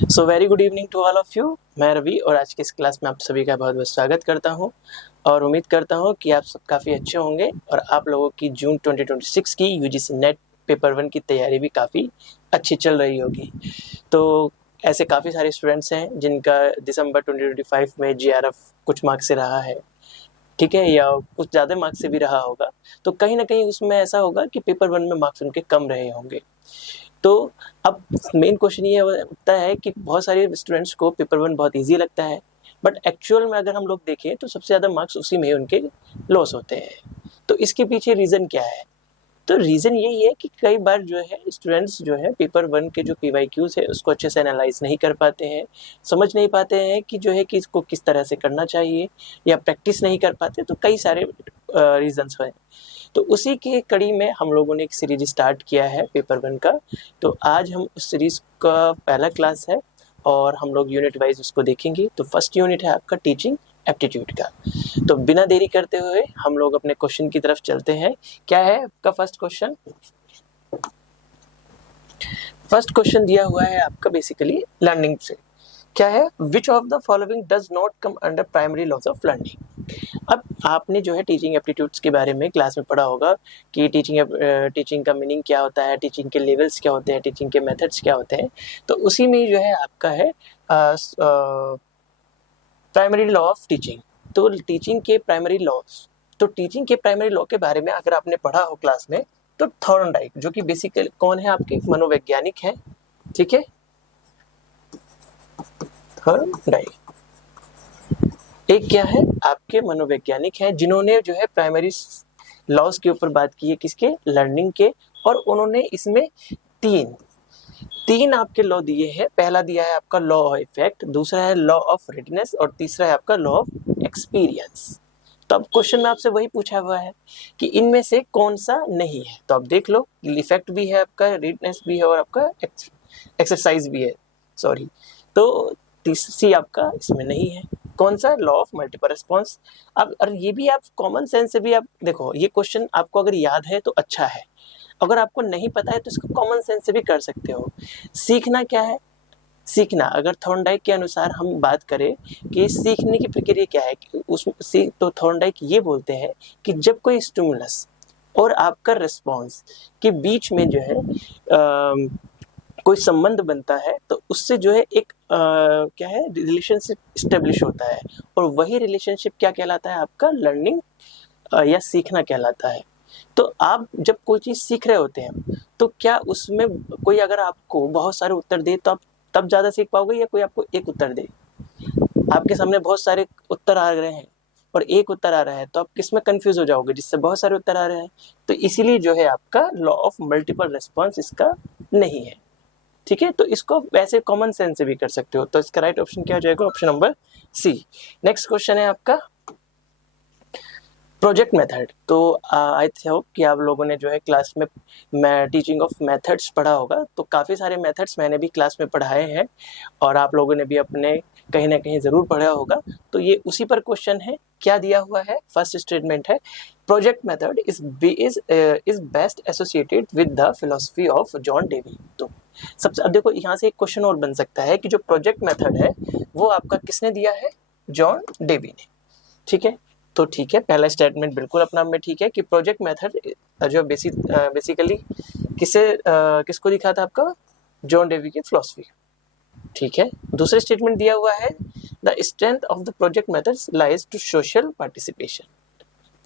So very good evening to all of you. मैं रवि और आज की इस क्लास में आप सभी का बहुत बहुत स्वागत करता हूं और उम्मीद करता हूं कि आप सब काफ़ी अच्छे होंगे और आप लोगों की जून 2026 की यूजीसी नेट पेपर 1 की तैयारी भी काफ़ी अच्छी चल रही होगी। तो ऐसे काफ़ी सारे स्टूडेंट्स हैं जिनका दिसंबर 2025 में जीआरएफ कुछ मार्क्स से रहा है, ठीक है, या कुछ ज़्यादा मार्क्स से भी रहा होगा। तो कहीं ना कहीं उसमें ऐसा होगा कि पेपर 1 में मार्क्स उनके कम रहे होंगे। तो अब मेन क्वेश्चन ये उठता है कि बहुत सारे स्टूडेंट्स को पेपर 1 बहुत इजी लगता है, बट एक्चुअल में अगर हम लोग देखें तो सबसे ज़्यादा मार्क्स उसी में उनके लॉस होते हैं। तो इसके पीछे रीज़न क्या है? तो रीज़न यही है कि कई बार जो है स्टूडेंट्स जो है पेपर 1 के जो पीवाईक्यूज है उसको अच्छे से एनालाइज नहीं कर पाते हैं, समझ नहीं पाते हैं कि जो है कि इसको किस तरह से करना चाहिए, या प्रैक्टिस नहीं कर पाते। तो कई सारे रीजंस हैं। तो उसी की कड़ी में हम लोगों ने एक सीरीज स्टार्ट किया है पेपर 1 का। तो आज हम उस सीरीज का पहला क्लास है और हम लोग यूनिट वाइज उसको देखेंगे। तो फर्स्ट यूनिट है आपका टीचिंग एप्टीट्यूड का। तो बिना देरी करते हुए हम लोग अपने क्वेश्चन की तरफ चलते हैं। क्या है आपका फर्स्ट क्वेश्चन? फर्स्ट क्वेश्चन दिया हुआ है आपका बेसिकली लर्निंग से। क्या है? Which of the following does not come under primary laws of learning. अब आपने जो है टीचिंग एप्टीट्यूड्स के बारे में क्लास में पढ़ा होगा कि टीचिंग का मीनिंग क्या होता है, टीचिंग के लेवल्स क्या होते हैं, टीचिंग के मेथड्स क्या होते हैं। तो उसी में जो है आपका है प्राइमरी लॉ ऑफ टीचिंग। तो टीचिंग के प्राइमरी लॉज, तो टीचिंग के प्राइमरी लॉ के बारे में अगर आपने पढ़ा हो क्लास में, तो थॉर्नडाइक जो कि बेसिकली कौन है, आपके मनोवैज्ञानिक है, ठीक है, थॉर्नडाइक एक क्या है आपके मनोवैज्ञानिक हैं जिन्होंने जो है प्राइमरी लॉज के ऊपर बात की है, किसके? लर्निंग के। और उन्होंने इसमें तीन आपके लॉ दिए हैं। पहला दिया है आपका लॉ ऑफ इफेक्ट, दूसरा है लॉ ऑफ रेडनेस और तीसरा है आपका लॉ ऑफ एक्सपीरियंस। तो अब क्वेश्चन में आपसे वही पूछा हुआ है कि इनमें से कौन सा नहीं है। तो अब देख लो, इफेक्ट भी है आपका, रेडनेस भी है और आपका एक्सरसाइज भी है, सॉरी। तो तीसरी आपका इसमें नहीं है। कौन सा? Law of multiple response. अब और ये भी आप कॉमन सेंस से भी आप देखो, ये क्वेश्चन आपको अगर याद है तो अच्छा है, अगर आपको नहीं पता है तो इसको कॉमन सेंस से भी कर सकते हो। सीखना क्या है? सीखना अगर थॉर्नडाइक के अनुसार हम बात करें कि सीखने की प्रक्रिया क्या है, तो थॉर्नडाइक ये बोलते हैं कि जब कोई स्टिमुलस और आपका रिस्पॉन्स के बीच में जो है कोई संबंध बनता है, तो उससे जो है एक क्या है, रिलेशनशिप स्टेब्लिश होता है, और वही रिलेशनशिप क्या कहलाता है? आपका लर्निंग या सीखना कहलाता है। तो आप जब कोई चीज़ सीख रहे होते हैं तो क्या उसमें कोई अगर आपको बहुत सारे उत्तर दे तो आप तब ज़्यादा सीख पाओगे, या कोई आपको एक उत्तर दे? आपके सामने बहुत सारे उत्तर आ रहे हैं और एक उत्तर आ रहा है, तो आप किस में कंफ्यूज हो जाओगे जिससे बहुत सारे उत्तर आ रहे हैं? तो इसीलिए जो है आपका लॉ ऑफ मल्टीपल रिस्पॉन्स इसका नहीं है, ठीक है। तो इसको वैसे कॉमन सेंस से भी कर सकते हो। तो इसका राइट ऑप्शन क्या हो जाएगा? Option number C. Next question है आपका प्रोजेक्ट मेथड। तो आई होप कि आप लोगों ने जो है क्लास में टीचिंग ऑफ मेथड्स पढ़ा होगा। तो काफ़ी सारे मेथड्स मैंने भी क्लास में पढ़ाए हैं और आप लोगों ने भी अपने कहीं ना कहीं ज़रूर पढ़ा होगा। तो ये उसी पर क्वेश्चन है। क्या दिया हुआ है? फर्स्ट स्टेटमेंट है project method is best associated with the philosophy of John Dewey. तो सबसे अब देखो, यहाँ से एक क्वेश्चन और बन सकता है कि जो प्रोजेक्ट मेथड है वो आपका किसने दिया है? जॉन डेवी ने, ठीक है। तो ठीक है, पहला स्टेटमेंट बिल्कुल अपना में ठीक है कि प्रोजेक्ट मेथड जो बेसिकली किसको दिखा था? आपका जॉन डेवी की फिलॉसफी, ठीक है। दूसरा स्टेटमेंट दिया हुआ है the strength of the project method lies to social participation.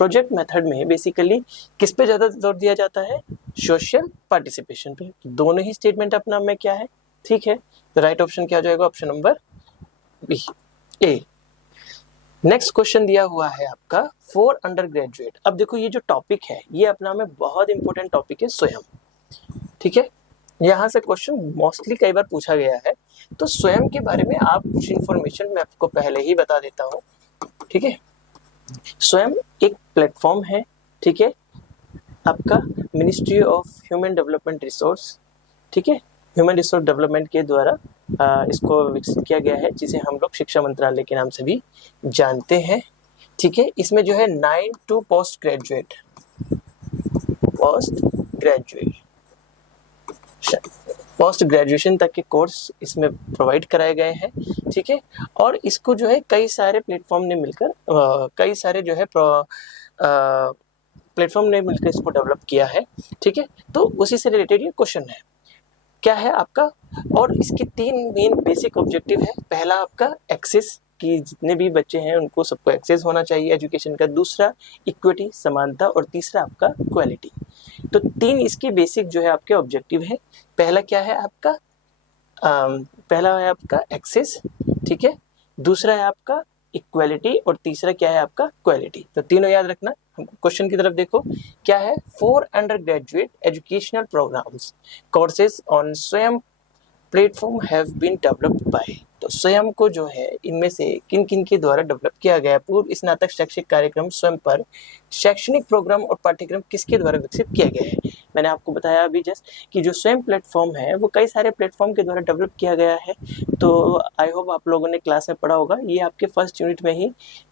Project method में बेसिकली किस पे ज़्यादा जोर दिया जाता है? सोशल पार्टिसिपेशन पे। दोनों ही स्टेटमेंट अपना में क्या है? ठीक है। तो राइट ऑप्शन क्या हो जाएगा? ऑप्शन नंबर बी, ए। नेक्स्ट क्वेश्चन दिया हुआ है आपका फॉर अंडर ग्रेजुएट। अब देखो, ये जो टॉपिक है ये अपना में बहुत इंपॉर्टेंट टॉपिक है, स्वयं, ठीक है। यहाँ से क्वेश्चन मोस्टली कई बार पूछा गया है। तो स्वयं के बारे में आप कुछ इंफॉर्मेशन मैं आपको पहले ही बता देता हूँ, ठीक है। स्वयं एक प्लेटफॉर्म है, ठीक है, आपका ministry of human development resource, ठीक है, ह्यूमन रिसोर्स डेवलपमेंट के द्वारा इसको विकसित किया गया है, जिसे हम लोग शिक्षा मंत्रालय के नाम से भी जानते हैं, ठीक है। इसमें जो है 9 to post graduate post graduation तक के कोर्स इसमें प्रोवाइड कराए गए हैं, ठीक है। और इसको जो है कई सारे प्लेटफॉर्म ने मिलकर कई सारे जो है प्लेटफॉर्म ने मिलकर इसको डेवलप किया है, ठीक है। तो उसी से रिलेटेड ये क्वेश्चन है, क्या है आपका, और इसके 3 मेन बेसिक ऑब्जेक्टिव है। पहला आपका एक्सेस, कि जितने भी बच्चे हैं उनको सबको एक्सेस होना चाहिए एजुकेशन का। दूसरा इक्विटी, समानता। और तीसरा आपका क्वालिटी। तो 3 इसके बेसिक जो है आपके ऑब्जेक्टिव है। पहला क्या है आपका, पहला है आपका एक्सेस, ठीक है। दूसरा है आपका इक्वालिटी और तीसरा क्या है आपका क्वालिटी। तो तीनों याद रखना। क्वेश्चन की तरफ देखो, क्या है, 4 under graduate educational programmes courses on स्वयं platform have been developed by. तो स्वयं को जो है इनमें से किन किन के द्वारा डेवलप किया गया। पूर्व स्नातक शैक्षिक कार्यक्रम स्वयं पर शैक्षणिक प्रोग्राम और पाठ्यक्रम किसके द्वारा विकसित किया गया है। मैंने आपको बताया अभी जस्ट कि जो स्वयं प्लेटफॉर्म है वो कई सारे प्लेटफॉर्म के द्वारा डेवलप किया गया है। तो आई होप आप लोगों ने क्लास में पढ़ा होगा। ये आपके फर्स्ट यूनिट में ही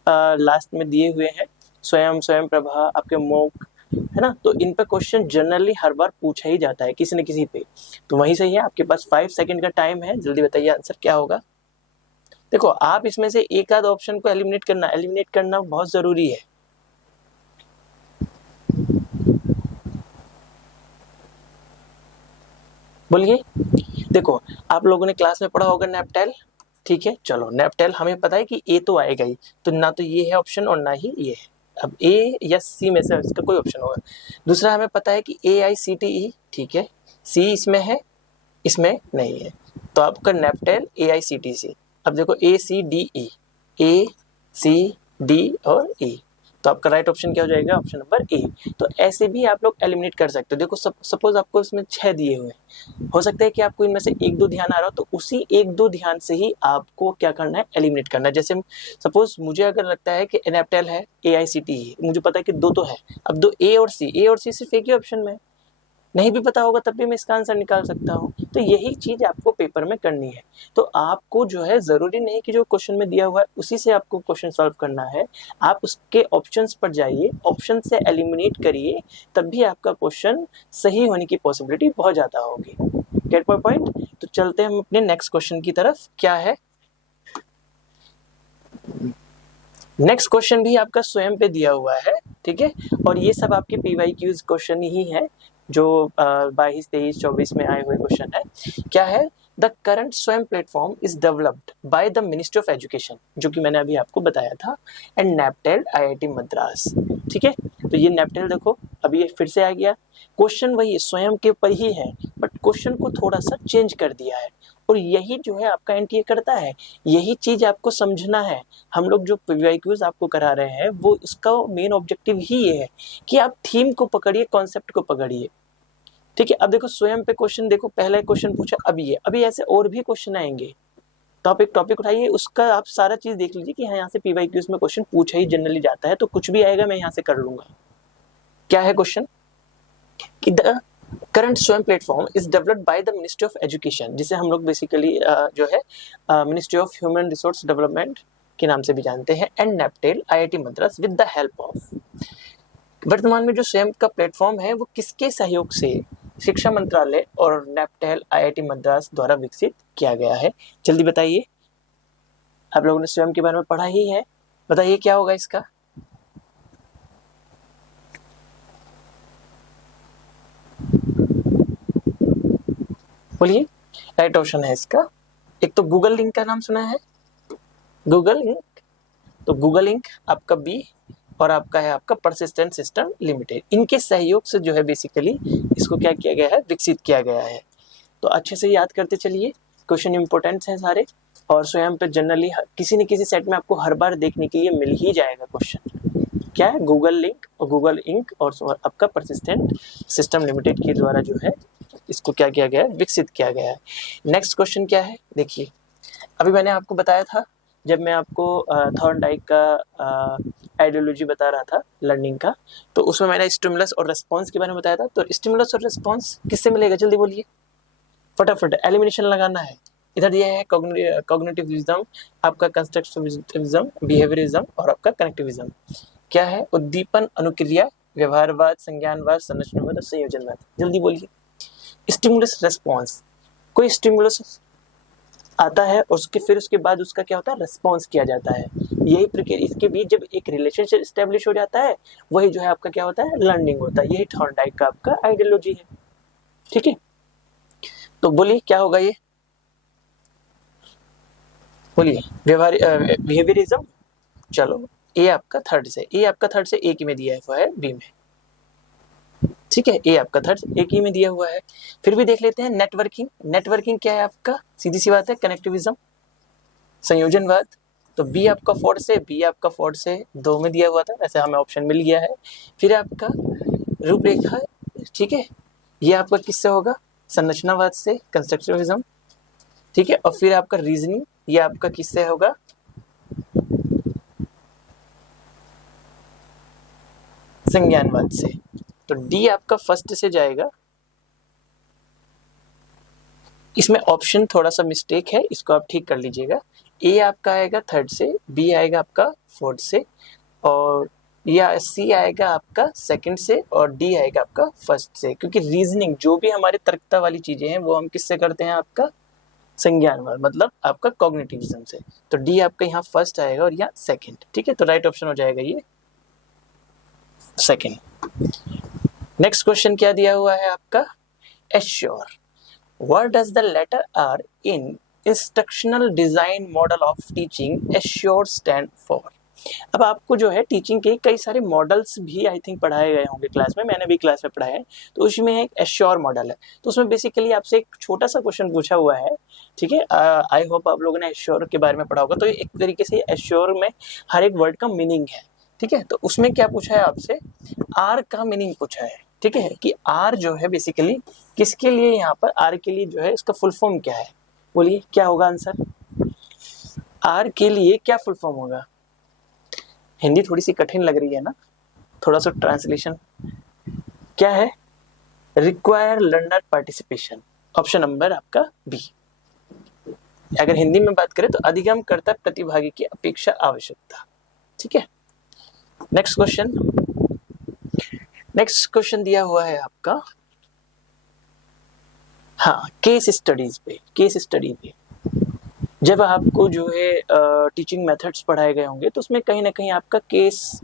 लास्ट में दिए हुए हैं, स्वयं, स्वयं प्रभा, आपके मॉक, है ना। तो इन पे क्वेश्चन जनरली हर बार पूछा ही जाता है किसी न किसी पे। तो वहीं से ही है, आपके पास 5 सेकंड का टाइम है, जल्दी बताइए आंसर क्या होगा। देखो, आप इसमें से एक आध ऑप्शन को एलिमिनेट करना बहुत जरूरी है। बोलिए। देखो, आप लोगों ने क्लास में पढ़ा होगा नैपटेल, ठीक है। चलो, नैपटेल हमें पता है कि ए तो आएगा ही, तो ना तो ये है ऑप्शन और ना ही ये है। अब ए या सी में से इसका कोई ऑप्शन होगा। दूसरा हमें पता है कि AICTE, ठीक है, सी इसमें है, इसमें नहीं है। तो आपका नैपटेल AICTC। अब देखो ACDE, ACD और E, तो आपका राइट ऑप्शन क्या हो जाएगा, ऑप्शन नंबर ए। तो ऐसे भी आप लोग एलिमिनेट कर सकते हो। देखो, सपोज आपको इसमें 6 दिए हुए हैं, हो सकता है कि आपको इनमें से 1-2 ध्यान आ रहा हो, तो उसी 1-2 ध्यान से ही आपको क्या करना है, एलिमिनेट करना है। जैसे सपोज मुझे अगर लगता है कि नैपटेल है, AICTE, मुझे पता है कि 2 तो है, अब 2 ए और सी सिर्फ एक ही ऑप्शन में है, नहीं भी पता होगा तब भी मैं इसका आंसर निकाल सकता हूँ। तो यही चीज आपको पेपर में करनी है। तो आपको जो है जरूरी नहीं कि जो क्वेश्चन में दिया हुआ है उसी से आपको क्वेश्चन सॉल्व करना है। आप उसके ऑप्शंस पर जाइए, ऑप्शन से एलिमिनेट करिए, तब भी आपका क्वेश्चन सही होने की पॉसिबिलिटी बहुत ज्यादा होगी। Gate my point. तो चलते हैं हम अपने नेक्स्ट क्वेश्चन की तरफ। क्या है नेक्स्ट क्वेश्चन, भी आपका स्वयं पे दिया हुआ है, ठीक है। और ये सब आपके PYQs क्वेश्चन ही है जो 22, 23, 24 में आए हुए क्वेश्चन है। क्या है, द करंट स्वयं platform is developed by the ministry of education, जो कि मैंने अभी आपको बताया था, एंड नैपटेल IIT मद्रास, ठीक है। तो ये नैपटेल देखो, अभी ये फिर से आ गया। क्वेश्चन वही स्वयं के ऊपर ही है, बट क्वेश्चन को थोड़ा सा चेंज कर दिया है, और यही जो है आपका NTA करता है। यही चीज आपको समझना है। हम लोग जो PYQs आपको करा रहे हैं वो उसका मेन ऑब्जेक्टिव ही ये है कि आप थीम को पकड़िए, कॉन्सेप्ट को पकड़िए, ठीक है। अब देखो, स्वयं पे क्वेश्चन देखो, पहला क्वेश्चन पूछा, अभी ऐसे और भी क्वेश्चन आएंगे। तो आप एक टॉपिक उठाइए, उसका आप सारा चीज देख लीजिए कि हाँ, यहाँ से PYQs में क्वेश्चन पूछा ही जनरली जाता है, तो कुछ भी आएगा मैं यहाँ से कर लूंगा। क्या है क्वेश्चन, कि द करंट स्वयं platform is developed by the ministry of education, जिसे हम लोग बेसिकली जो है ministry of human resource development के नाम से भी जानते हैं, and NPTEL IIT Madras with the help of. वर्तमान में जो स्वयं का प्लेटफॉर्म है वो किसके सहयोग से शिक्षा मंत्रालय और नैपटेल IIT मद्रास द्वारा विकसित किया गया है। जल्दी बताइए, आप लोगों ने स्वयं के बारे में पढ़ा ही है, बताइए क्या होगा इसका। बोलिए। राइट ऑप्शन है इसका, एक तो गूगल लिंक का नाम सुना है, गूगल लिंक, तो गूगल लिंक आपका B, और आपका है आपका परसिस्टेंट सिस्टम लिमिटेड। इनके सहयोग से जो है बेसिकली इसको क्या किया गया है, विकसित किया गया है। तो अच्छे से याद करते चलिए, क्वेश्चन इंपॉर्टेंट है सारे, और स्वयं पे जनरली किसी न किसी सेट में आपको हर बार देखने के लिए मिल ही जाएगा क्वेश्चन। क्या है, गूगल लिंक और गूगल इंक और आपका परसिस्टेंट सिस्टम लिमिटेड के द्वारा जो है इसको क्या किया गया है, विकसित किया गया है। नेक्स्ट क्वेश्चन क्या है, देखिए, अभी मैंने आपको बताया था जब मैं आपको थॉर्नडाइक का आइडियोलॉजी बता रहा था लर्निंग का, तो उसमें मैंने स्टिमुलस और रेस्पॉन्स के बारे में बताया था। तो स्टिमुलस और रेस्पॉन्स किससे मिलेगा, जल्दी बोलिए, फटाफट एलिमिनेशन लगाना है। इधर ये है कॉग्निटिविज्म, आपका कंस्ट्रक्टिविज्म, बिहेवियरिज्म और आपका कनेक्टिविज्म। क्या है, उद्दीपन, अनुक्रिया, व्यवहारवाद, संज्ञानवाद, संरचनावाद और संयोजनवाद। जल्दी बोलिए। स्टिमुलस रेस्पॉन्स, कोई स्टिमुलस आता है और फिर उसके बाद उसका क्या होता है, रिस्पॉन्स किया जाता है। यही प्रक्रिया, इसके बीच जब एक रिलेशनशिप स्टेब्लिश हो जाता है, वही जो है आपका क्या होता है, लर्निंग होता है। यही थॉर्नडाइक का आपका आइडियोलॉजी है। ठीक है, तो बोलिए क्या होगा ये, बोलिए बिहेवियरिज्म। चलो ए आपका थर्ड से, ए की में दिया हुआ है बी में। ठीक है, ए आपका थर्ड ए की में दिया हुआ है। फिर भी देख लेते हैं नेटवर्किंग। नेटवर्किंग क्या है आपका, सीधी सी बात है, कनेक्टिविज्म, संयोजनवाद। तो बी आपका फोर्थ से 2 में दिया हुआ था, वैसे हमें ऑप्शन मिल गया है। फिर आपका रूपरेखा, ठीक है, ये आपका किससे होगा, संरचनावाद से, कंस्ट्रक्टिविज्म। ठीक है, और फिर आपका रीजनिंग, ये आपका किससे होगा, संज्ञानवाद से। तो डी आपका फर्स्ट से जाएगा। इसमें ऑप्शन थोड़ा सा मिस्टेक है, इसको आप ठीक कर लीजिएगा। ए आपका आएगा थर्ड से, बी आएगा आपका फोर्थ से, और या सी आएगा आपका सेकंड से, और डी आएगा आपका फर्स्ट से। क्योंकि रीजनिंग जो भी हमारे तर्कता वाली चीजें हैं वो हम किससे करते हैं, आपका संज्ञानवाद, मतलब आपका कॉग्निटिविज्म से। तो डी आपका यहाँ फर्स्ट आएगा और यहाँ सेकंड। ठीक है, तो राइट ऑप्शन हो जाएगा ये सेकंड। नेक्स्ट क्वेश्चन क्या दिया हुआ है आपका, assure. What does the letter R in instructional design model of teaching assure stand for? अब आपको जो है टीचिंग के कई सारे मॉडल्स भी आई थिंक पढ़ाए गए होंगे क्लास में, मैंने भी क्लास में पढ़ाया है। तो उसमें एक एश्योर मॉडल है, तो उसमें बेसिकली आपसे एक छोटा सा क्वेश्चन पूछा हुआ है। ठीक है, आई होप आप लोगों ने एश्योर के बारे में पढ़ा होगा। तो एक तरीके से एश्योर में हर एक वर्ड का मीनिंग है। ठीक है, तो उसमें क्या पूछा है आपसे, आर का मीनिंग पूछा है। ठीक है, कि आर जो है बेसिकली किसके लिए, यहाँ पर आर के लिए जो है इसका फुल फॉर्म क्या है, बोलिए क्या होगा आंसर, आर के लिए क्या फुल फॉर्म होगा। हिंदी थोड़ी सी कठिन लग रही है ना, थोड़ा सा ट्रांसलेशन क्या है, require learner participation. Option number आपका बी। अगर हिंदी में बात करें तो अधिगम करता प्रतिभागी की अपेक्षा आवश्यकता। ठीक है, नेक्स्ट क्वेश्चन दिया हुआ है आपका, हाँ, केस स्टडी पे जब आपको जो है टीचिंग मेथड्स पढ़ाए गए होंगे तो उसमें कहीं ना कहीं आपका केस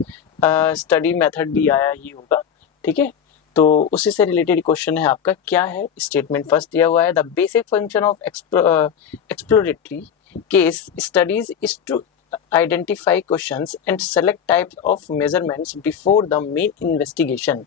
स्टडी मेथड भी आया ही होगा। ठीक है, तो उसी से रिलेटेड क्वेश्चन है आपका, क्या है स्टेटमेंट फर्स्ट दिया हुआ है, the basic function of exploratory case studies is to identify questions and select types of measurements before the main investigation।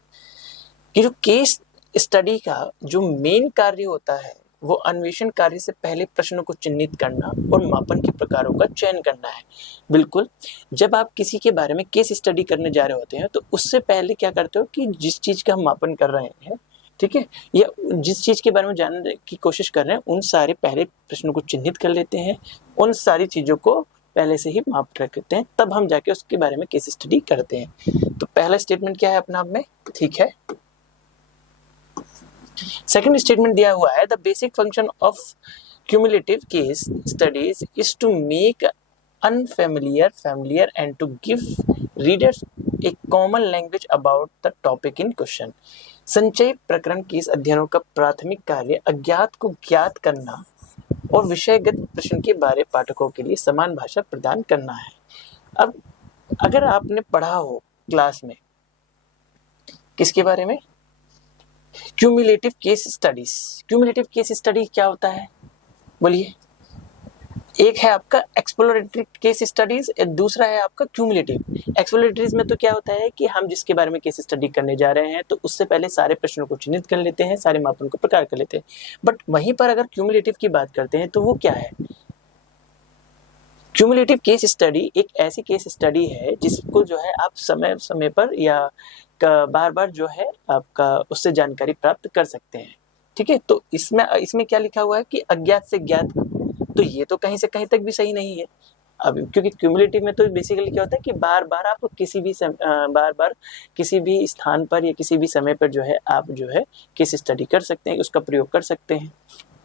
कि जो केस स्टडी का जो मेन कार्य होता है वो अन्वेषण कार्य से पहले प्रश्नों को चिन्हित करना और मापन के प्रकारों का चयन करना है। बिल्कुल, जब आप किसी के बारे में केस स्टडी करने जा रहे होते हैं तो उससे पहले क्या करते हो कि जिस चीज़ का हम मापन कर रहे हैं, ठीक है, या जिस चीज़ के बारे में जानने की कोशिश कर रहे हैं उन सारे पहले प्रश्नों को चिन्हित कर लेते हैं, उन सारी चीज़ों को पहले से ही माप रखते हैं, तब हम जाके उसके बारे में केस स्टडी करते हैं। तो पहला स्टेटमेंट क्या है अपना आप में, ठीक है। सेकंड स्टेटमेंट दिया हुआ है, the basic function of cumulative case studies is to make unfamiliar familiar and to give readers a common language about the topic in question. संचय प्रकरण केस अध्ययनों का प्राथमिक कार्य अज्ञात को ज्ञात करना और विषयगत प्रश्न के बारे पाठकों के लिए समान भाषा प्रदान करना है। अब अगर आपने पढ़ा हो क्लास में किसके बारे में, cumulative case studies. Cumulative case study क्या होता है बोलिए, एक है आपका एक्सप्लोरेटरी केस स्टडीज, दूसरा है आपका क्यूमुलेटिव। एक्सप्लोरेटरीज में तो क्या होता है कि हम जिसके बारे में केस स्टडी करने जा रहे हैं तो उससे पहले सारे प्रश्नों को चिन्हित कर लेते हैं, सारे मापन को प्रकार कर लेते हैं। बट वहीं पर अगर क्यूमुलेटिव की बात करते हैं तो वो क्या है, क्यूमुलेटिव केस स्टडी एक ऐसी केस स्टडी है जिसको जो है आप समय समय पर या बार बार जो है आपका उससे जानकारी प्राप्त कर सकते हैं। ठीक है, तो इसमें क्या लिखा हुआ है कि अज्ञात से ज्ञात, तो ये तो कहीं से कहीं तक भी सही नहीं है। अब क्योंकि क्यूमुलेटिव में तो बेसिकली क्या होता है कि बार बार आप किसी भी स्थान पर या किसी भी समय पर जो है आप जो है केस स्टडी कर सकते हैं, उसका प्रयोग कर सकते हैं।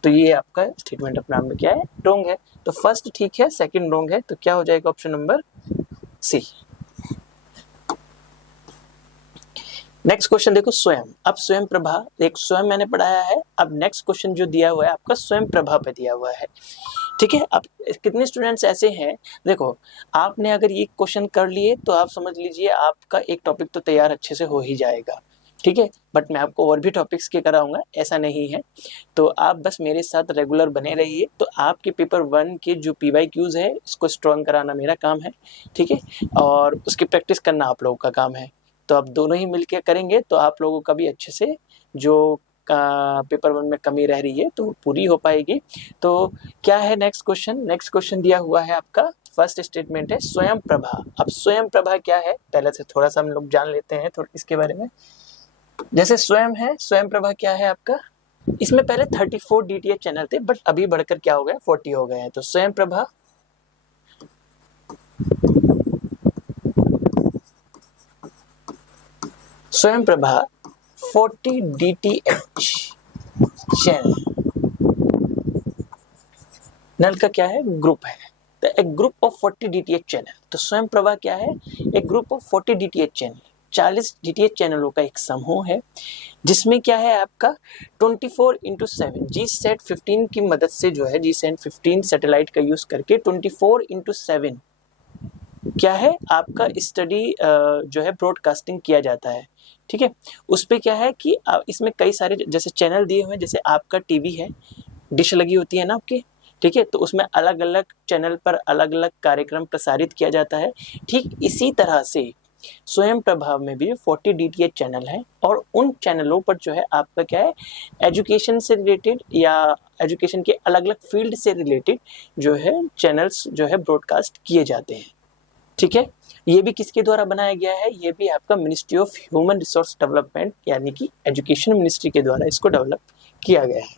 तो ये आपका स्टेटमेंट अपने आप में क्या है, रॉन्ग है। तो फर्स्ट ठीक है, सेकंड रॉन्ग है, तो क्या हो जाएगा option number C. Next question देखो, स्वयं। अब स्वयं प्रभा, एक स्वयं मैंने पढ़ाया है अब नेक्स्ट क्वेश्चन जो दिया हुआ है आपका स्वयं प्रभा पे दिया हुआ है, ठीक है। अब कितने स्टूडेंट्स ऐसे हैं, देखो आपने अगर ये क्वेश्चन कर लिए तो आप समझ लीजिए आपका एक टॉपिक तो तैयार अच्छे से हो ही जाएगा, ठीक है। बट मैं आपको और भी टॉपिक्स के कराऊंगा, ऐसा नहीं है। तो आप बस मेरे साथ रेगुलर बने रहिए। तो आपके पेपर 1 के जो PYQs है इसको स्ट्रॉन्ग कराना मेरा काम है, ठीक है, और उसकी प्रैक्टिस करना आप लोगों का काम है। तो आप दोनों ही मिलकर करेंगे तो आप लोगों का भी अच्छे से जो पेपर 1 में कमी रह रही है तो पूरी हो पाएगी। तो क्या है नेक्स्ट क्वेश्चन, नेक्स्ट क्वेश्चन दिया हुआ है आपका फर्स्ट स्टेटमेंट है स्वयं प्रभा। अब स्वयं प्रभा क्या है पहले से थोड़ा सा हम लोग जान लेते हैं थोड़ा इसके बारे में। जैसे स्वयं है, स्वयं प्रभा क्या है आपका, इसमें पहले 34 DTH चैनल थे बट अभी बढ़कर क्या हो गया 40 हो गए हैं। तो स्वयं प्रभा स्वयं प्रभा 40 DTH चैनल नल का क्या है ग्रुप है। तो एक ग्रुप ऑफ 40 DTH चैनल, तो स्वयं प्रभा क्या है एक group of 40 DTH channel, 40 DTH चैनलों का एक समूह है जिसमें क्या है आपका 24/7 GSAT-15 की मदद से जो है GSAT-15 सैटेलाइट का यूज करके 24/7 क्या है आपका स्टडी जो है ब्रॉडकास्टिंग किया जाता है, ठीक है। उस पे क्या है कि इसमें कई सारे जैसे चैनल दिए हुए हैं, जैसे आपका टीवी है, डिश लगी होती है ना आपकी, ठीक है, तो उसमें अलग अलग चैनल पर अलग अलग कार्यक्रम प्रसारित किया जाता है। ठीक इसी तरह से स्वयं प्रभाव में भी 40 DTH चैनल है और उन चैनलों पर जो है आपका क्या है एजुकेशन से रिलेटेड या एजुकेशन के अलग अलग फील्ड से रिलेटेड जो है चैनल्स जो है ब्रॉडकास्ट किए जाते हैं, ठीक है। ये भी किसके द्वारा बनाया गया है, ये भी आपका ministry of human resource development यानी कि एजुकेशन मिनिस्ट्री के द्वारा इसको डेवलप किया गया है,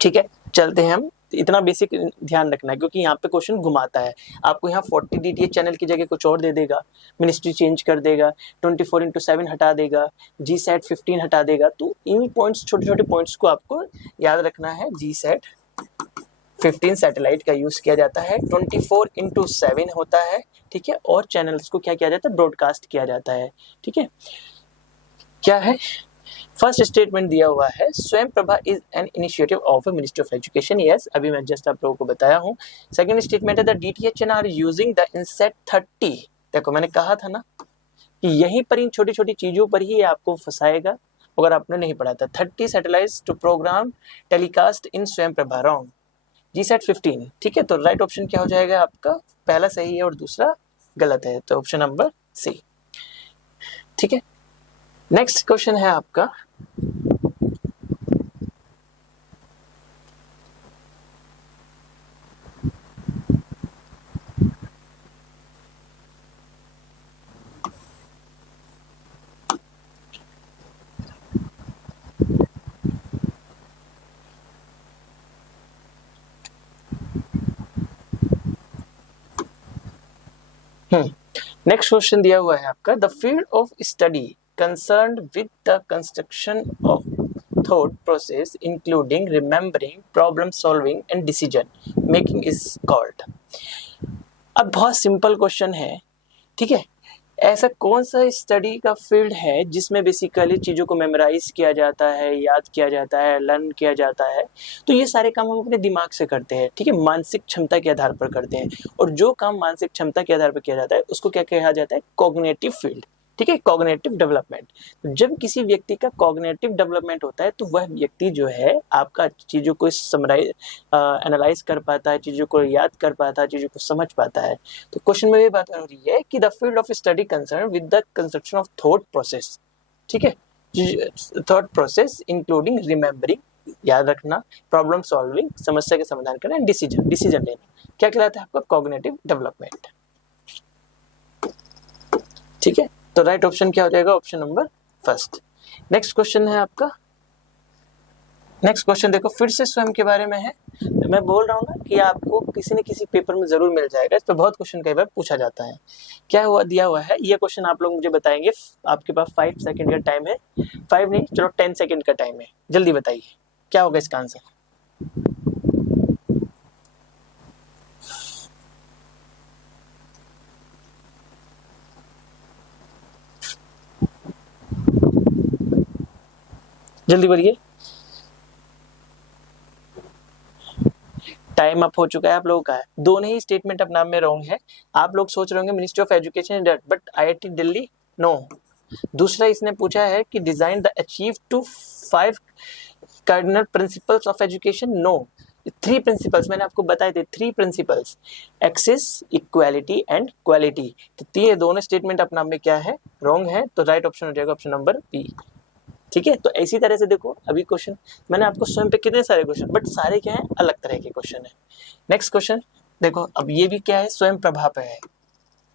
ठीक है। चलते हैं हम, इतना बेसिक ध्यान रखना है क्योंकि यहाँ पे क्वेश्चन घुमाता है आपको। यहाँ 40 DTH चैनल की जगह कुछ और दे देगा, मिनिस्ट्री चेंज कर देगा, 24/7 हटा देगा, GSAT-15 हटा देगा। तो इन पॉइंट्स छोटे छोटे पॉइंट्स को आपको याद रखना है। GSAT-15 सैटेलाइट का यूज किया जाता है, 24/7 होता है, ठीक है, और चैनल्स को क्या किया जाता है ब्रॉडकास्ट किया जाता है, ठीक है। क्या है फर्स्ट स्टेटमेंट दिया हुआ है Swayam Prabha is an initiative of ministry of education, yes अभी मैं जस्ट आप लोगों को बताया हूँ। सेकंड स्टेटमेंट है the DTH channel are using the INSAT 30, देखो मैंने कहा था ना कि यहीं पर इन छोटी छोटी चीजों पर ही आपको फंसाएगा अगर आपने नहीं पढ़ा था। 30 सैटेलाइट्स टू प्रोग्राम टेलीकास्ट इन स्वयं प्रभा रॉन्ग, GSAT-15, ठीक है। तो राइट ऑप्शन क्या हो जाएगा आपका, पहला सही है और दूसरा गलत है, तो ऑप्शन नंबर सी, ठीक है। नेक्स्ट क्वेश्चन है आपका नेक्स्ट क्वेश्चन दिया हुआ है आपका the field of study concerned with the construction of thought process including remembering problem solving and decision making is called. अब बहुत सिंपल क्वेश्चन है, ठीक है। ऐसा कौन सा स्टडी का फील्ड है जिसमें बेसिकली चीज़ों को मेमोराइज किया जाता है, याद किया जाता है, लर्न किया जाता है। तो ये सारे काम हम अपने दिमाग से करते हैं, ठीक है, मानसिक क्षमता के आधार पर करते हैं। और जो काम मानसिक क्षमता के आधार पर किया जाता है उसको क्या कहा जाता है कॉग्निटिव फील्ड, ठीक है, कॉग्निटिव डेवलपमेंट। जब किसी व्यक्ति का कॉग्निटिव डेवलपमेंट होता है तो वह व्यक्ति जो है आपका चीज़ों को समराइज एनालाइज कर पाता है, चीज़ों को याद कर पाता है, चीज़ों को समझ पाता है। तो क्वेश्चन में ये बात हो रही है कि the field of study concern with the construction of thought process, ठीक है, थॉट प्रोसेस इंक्लूडिंग रिमेम्बरिंग याद रखना, प्रॉब्लम सॉल्विंग समस्या के समाधान करना, डिसीजन लेना, क्या कहलाता है आपका कॉग्निटिव डेवलपमेंट, ठीक है। तो राइट ऑप्शन क्या हो जाएगा option number first. Next question है आपका, नेक्स्ट क्वेश्चन देखो फिर से स्वयं के बारे में है। मैं बोल रहा हूँ ना कि आपको किसी न किसी पेपर में जरूर मिल जाएगा, इस पर बहुत क्वेश्चन कई बार पूछा जाता है। क्या हुआ दिया हुआ है ये क्वेश्चन आप लोग मुझे बताएंगे, आपके पास 5 सेकंड का टाइम है, 5 नहीं चलो 10 सेकंड का टाइम है, जल्दी बताइए क्या होगा इसका आंसर। जल्दी बोलिए। टाइम अप हो चुका है आप लोगों का। दोनों ही स्टेटमेंट अपने आप में रॉन्ग है। आप लोग सोच रहे होंगे ministry of education, but IIT Delhi no. दूसरा इसने पूछा है कि design the achieve to 5 cardinal principles of education, no. 3 principles मैंने आपको बताए थे, 3 principles, access, equality and quality. तो ये दोनों स्टेटमेंट अपना में क्या है, रॉन्ग है। तो राइट ऑप्शन हो जाएगा ऑप्शन नंबर बी। ठीक है, तो इसी तरह से देखो अभी क्वेश्चन मैंने आपको स्वयं पे कितने सारे क्वेश्चन, बट सारे क्या है, अलग तरह के क्वेश्चन है। नेक्स्ट क्वेश्चन देखो, अब ये भी क्या है, स्वयं प्रभा पे है।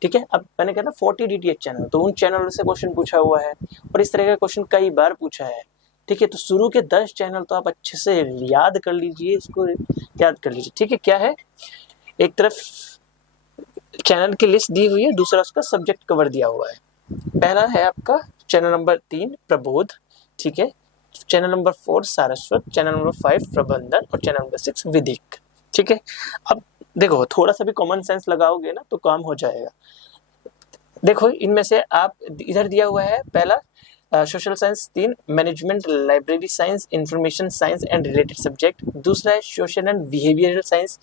ठीक है, अब मैंने कहा ना 40 डीटीएच चैनल, तो उन चैनलों से क्वेश्चन पूछा हुआ है और इस तरह का क्वेश्चन कई बार पूछा है। ठीक है, तो शुरू के 10 चैनल तो आप अच्छे से याद कर लीजिए, इसको याद कर लीजिए। ठीक है, क्या है, एक तरफ चैनल की लिस्ट दी हुई है, दूसरा उसका सब्जेक्ट कवर दिया हुआ है। पहला है आपका चैनल नंबर 3 प्रबोध, ठीक है, channel number 4 Saraswat, channel number 5 प्रबंधन और चैनल नंबर 6 विधिक। ठीक है, अब देखो थोड़ा सा भी कॉमन सेंस लगाओगे ना तो काम हो जाएगा। देखो इनमें से आप इधर दिया हुआ है पहला social science 3, management, library science, information science and related subject. दूसरा है सोशल एंड बिहेवियरल साइंस।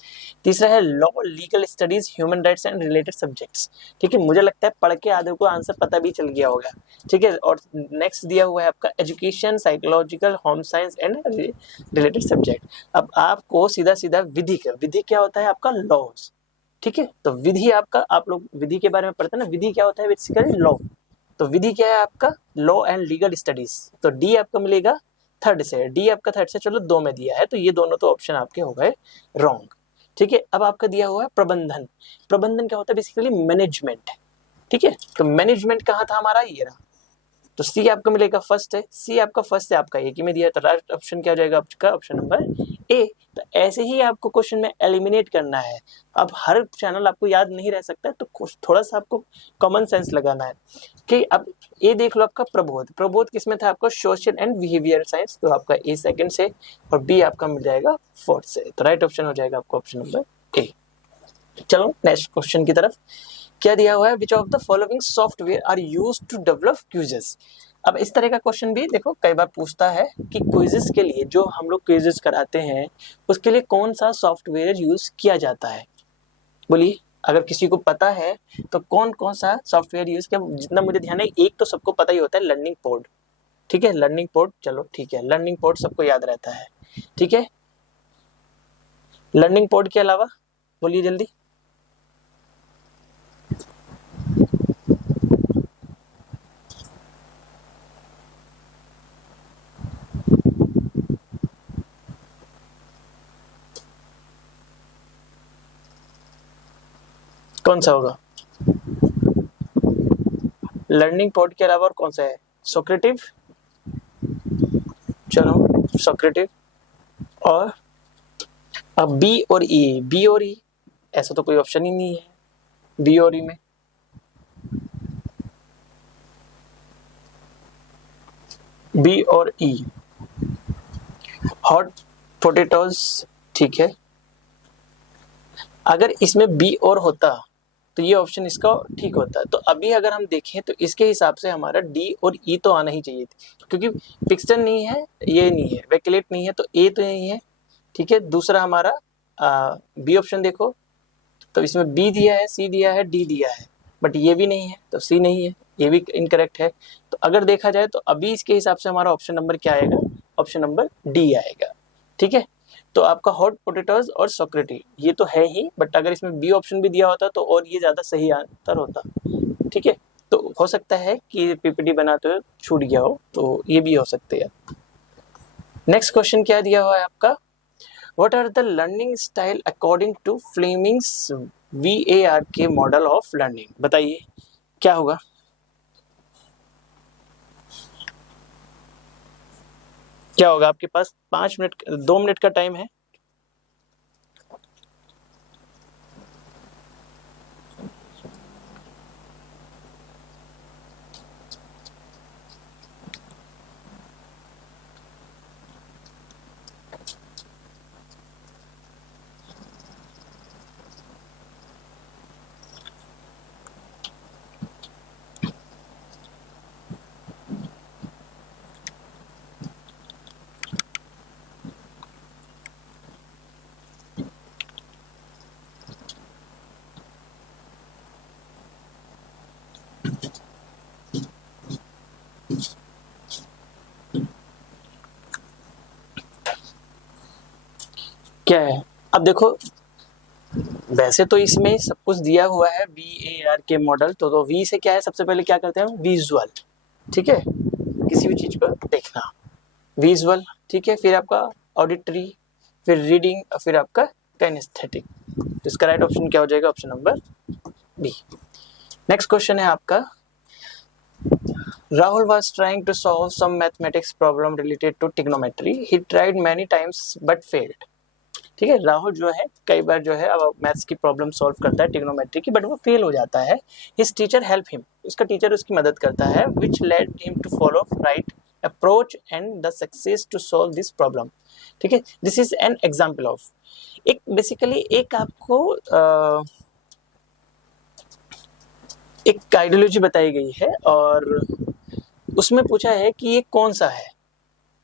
तीसरा है law, legal studies, human rights and related subjects. ठीक है, मुझे लगता है पढ़ के आधे को आंसर पता भी चल गया होगा। ठीक है, और नेक्स्ट दिया हुआ है आपका education, psychological, home science and related subject. अब आपको सीधा सीधा विधि क्या होता है आपका, लॉज। ठीक है, तो विधि आपका, आप लोग विधि के बारे में पढ़ते हैं ना, विधि क्या होता है, बेसिकली लॉ। तो विधि क्या है आपका, लॉ एंड लीगल स्टडीज। तो डी आपका मिलेगा थर्ड से, डी आपका थर्ड से, चलो 2 में दिया है, तो ये दोनों तो ऑप्शन आपके हो गए रॉन्ग। ठीक है, अब आपका दिया हुआ है प्रबंधन। प्रबंधन क्या होता है, बेसिकली मैनेजमेंट। ठीक है, तो मैनेजमेंट कहाँ था हमारा, ये रहा। तो सी आपका मिलेगा फर्स्ट है, सी आपका फर्स्ट है, आपका एक ही में दिया, तो राइट ऑप्शन क्या हो जाएगा आपका, ऑप्शन नंबर ए। तो ऐसे ही आपको क्वेश्चन में एलिमिनेट करना है। अब हर चैनल आपको याद नहीं रह सकता है, तो थोड़ा सा आपको कॉमन सेंस लगाना है कि अब ए देख लो आपका प्रबोध, प्रबोध किसमें था आपका, सोशल एंड बिहेवियर साइंस, तो आपका ए सेकंड से और बी आपका मिल जाएगा फोर्थ से। तो राइट ऑप्शन हो जाएगा आपका ऑप्शन नंबर ए। चलो नेक्स्ट क्वेश्चन की तरफ। क्या दिया हुआ है, which of the following software are used to develop quizzes. अब इस तरह का क्वेश्चन भी देखो कई बार पूछता है कि क्विजेस के लिए, जो हम लोग क्विजेस कराते हैं उसके लिए कौन सा सॉफ्टवेयर यूज किया जाता है। बोलिए, अगर किसी को पता है तो कौन कौन सा सॉफ्टवेयर यूज किया। जितना मुझे ध्यान है एक तो सबको पता ही होता है, लर्निंग पोड। ठीक है, लर्निंग पोड, चलो ठीक है, लर्निंग पोड सबको याद रहता है। ठीक है, लर्निंग पोड के अलावा बोलिए जल्दी। कौन सा होगा, लर्निंग पोड के अलावा और कौन सा है, सोक्रेटिव, चलो सोक्रेटिव, और अब बी और ई, बी और ई ऐसा तो कोई ऑप्शन ही नहीं है बी और ई में। बी और ई, हॉट पोटेटोज, ठीक है। अगर इसमें बी और होता तो ये ऑप्शन इसका ठीक होता है। तो अभी अगर हम देखें तो इसके हिसाब से हमारा डी और ई तो आना ही चाहिए थी, क्योंकि पिक्सन नहीं है, ये नहीं है, वैकलेट नहीं है, तो ए तो नहीं है। ठीक है, दूसरा हमारा बी ऑप्शन देखो, तो इसमें बी दिया है, सी दिया है, डी दिया है, बट ये भी नहीं है, तो सी नहीं है, ये भी इनकरेक्ट है। तो अगर देखा जाए तो अभी इसके हिसाब से हमारा ऑप्शन नंबर क्या आएगा, ऑप्शन नंबर डी आएगा। ठीक है, तो आपका हॉट पोटेटोज और सोक्रेटी ये तो है ही, बट अगर इसमें बी ऑप्शन भी दिया होता तो और ये ज्यादा सही आंसर होता। ठीक है, तो हो सकता है कि पीपीटी बनाते हुए छूट गया हो, तो ये भी हो सकते हैं। नेक्स्ट क्वेश्चन क्या दिया हुआ है आपका, What are the learning style according to Fleming's VARK model of learning? बताइए क्या होगा। क्या होगा, आपके पास 5 मिनट 2 मिनट का टाइम है। क्या है? अब देखो, वैसे तो इसमें सब कुछ दिया हुआ है VAR के मॉडल, तो वी से क्या है, सबसे पहले क्या करते हैं, विजुअल, ठीक है, किसी भी चीज को देखना, विजुअल, ठीक है, फिर आपका ऑडिटरी, फिर रीडिंग, फिर आपका काइनेस्थेटिक। तो इसका राइट ऑप्शन क्या हो जाएगा, option number B. Next question है आपका, Rahul was trying to solve some mathematics problem related to trigonometry. He tried many times but failed. ठीक है, राहुल जो है कई बार जो है अब मैथ्स की प्रॉब्लम सॉल्व करता है ट्रिग्नोमेट्री की, बट वो फेल हो जाता है। हिज टीचर हेल्प हिम, उसका टीचर उसकी मदद करता है, which led him to follow right approach and the success to solve this problem. ठीक है, this is an example of, एक बेसिकली एक आपको एक आइडियोलॉजी बताई गई है और उसमें पूछा है कि ये कौन सा है।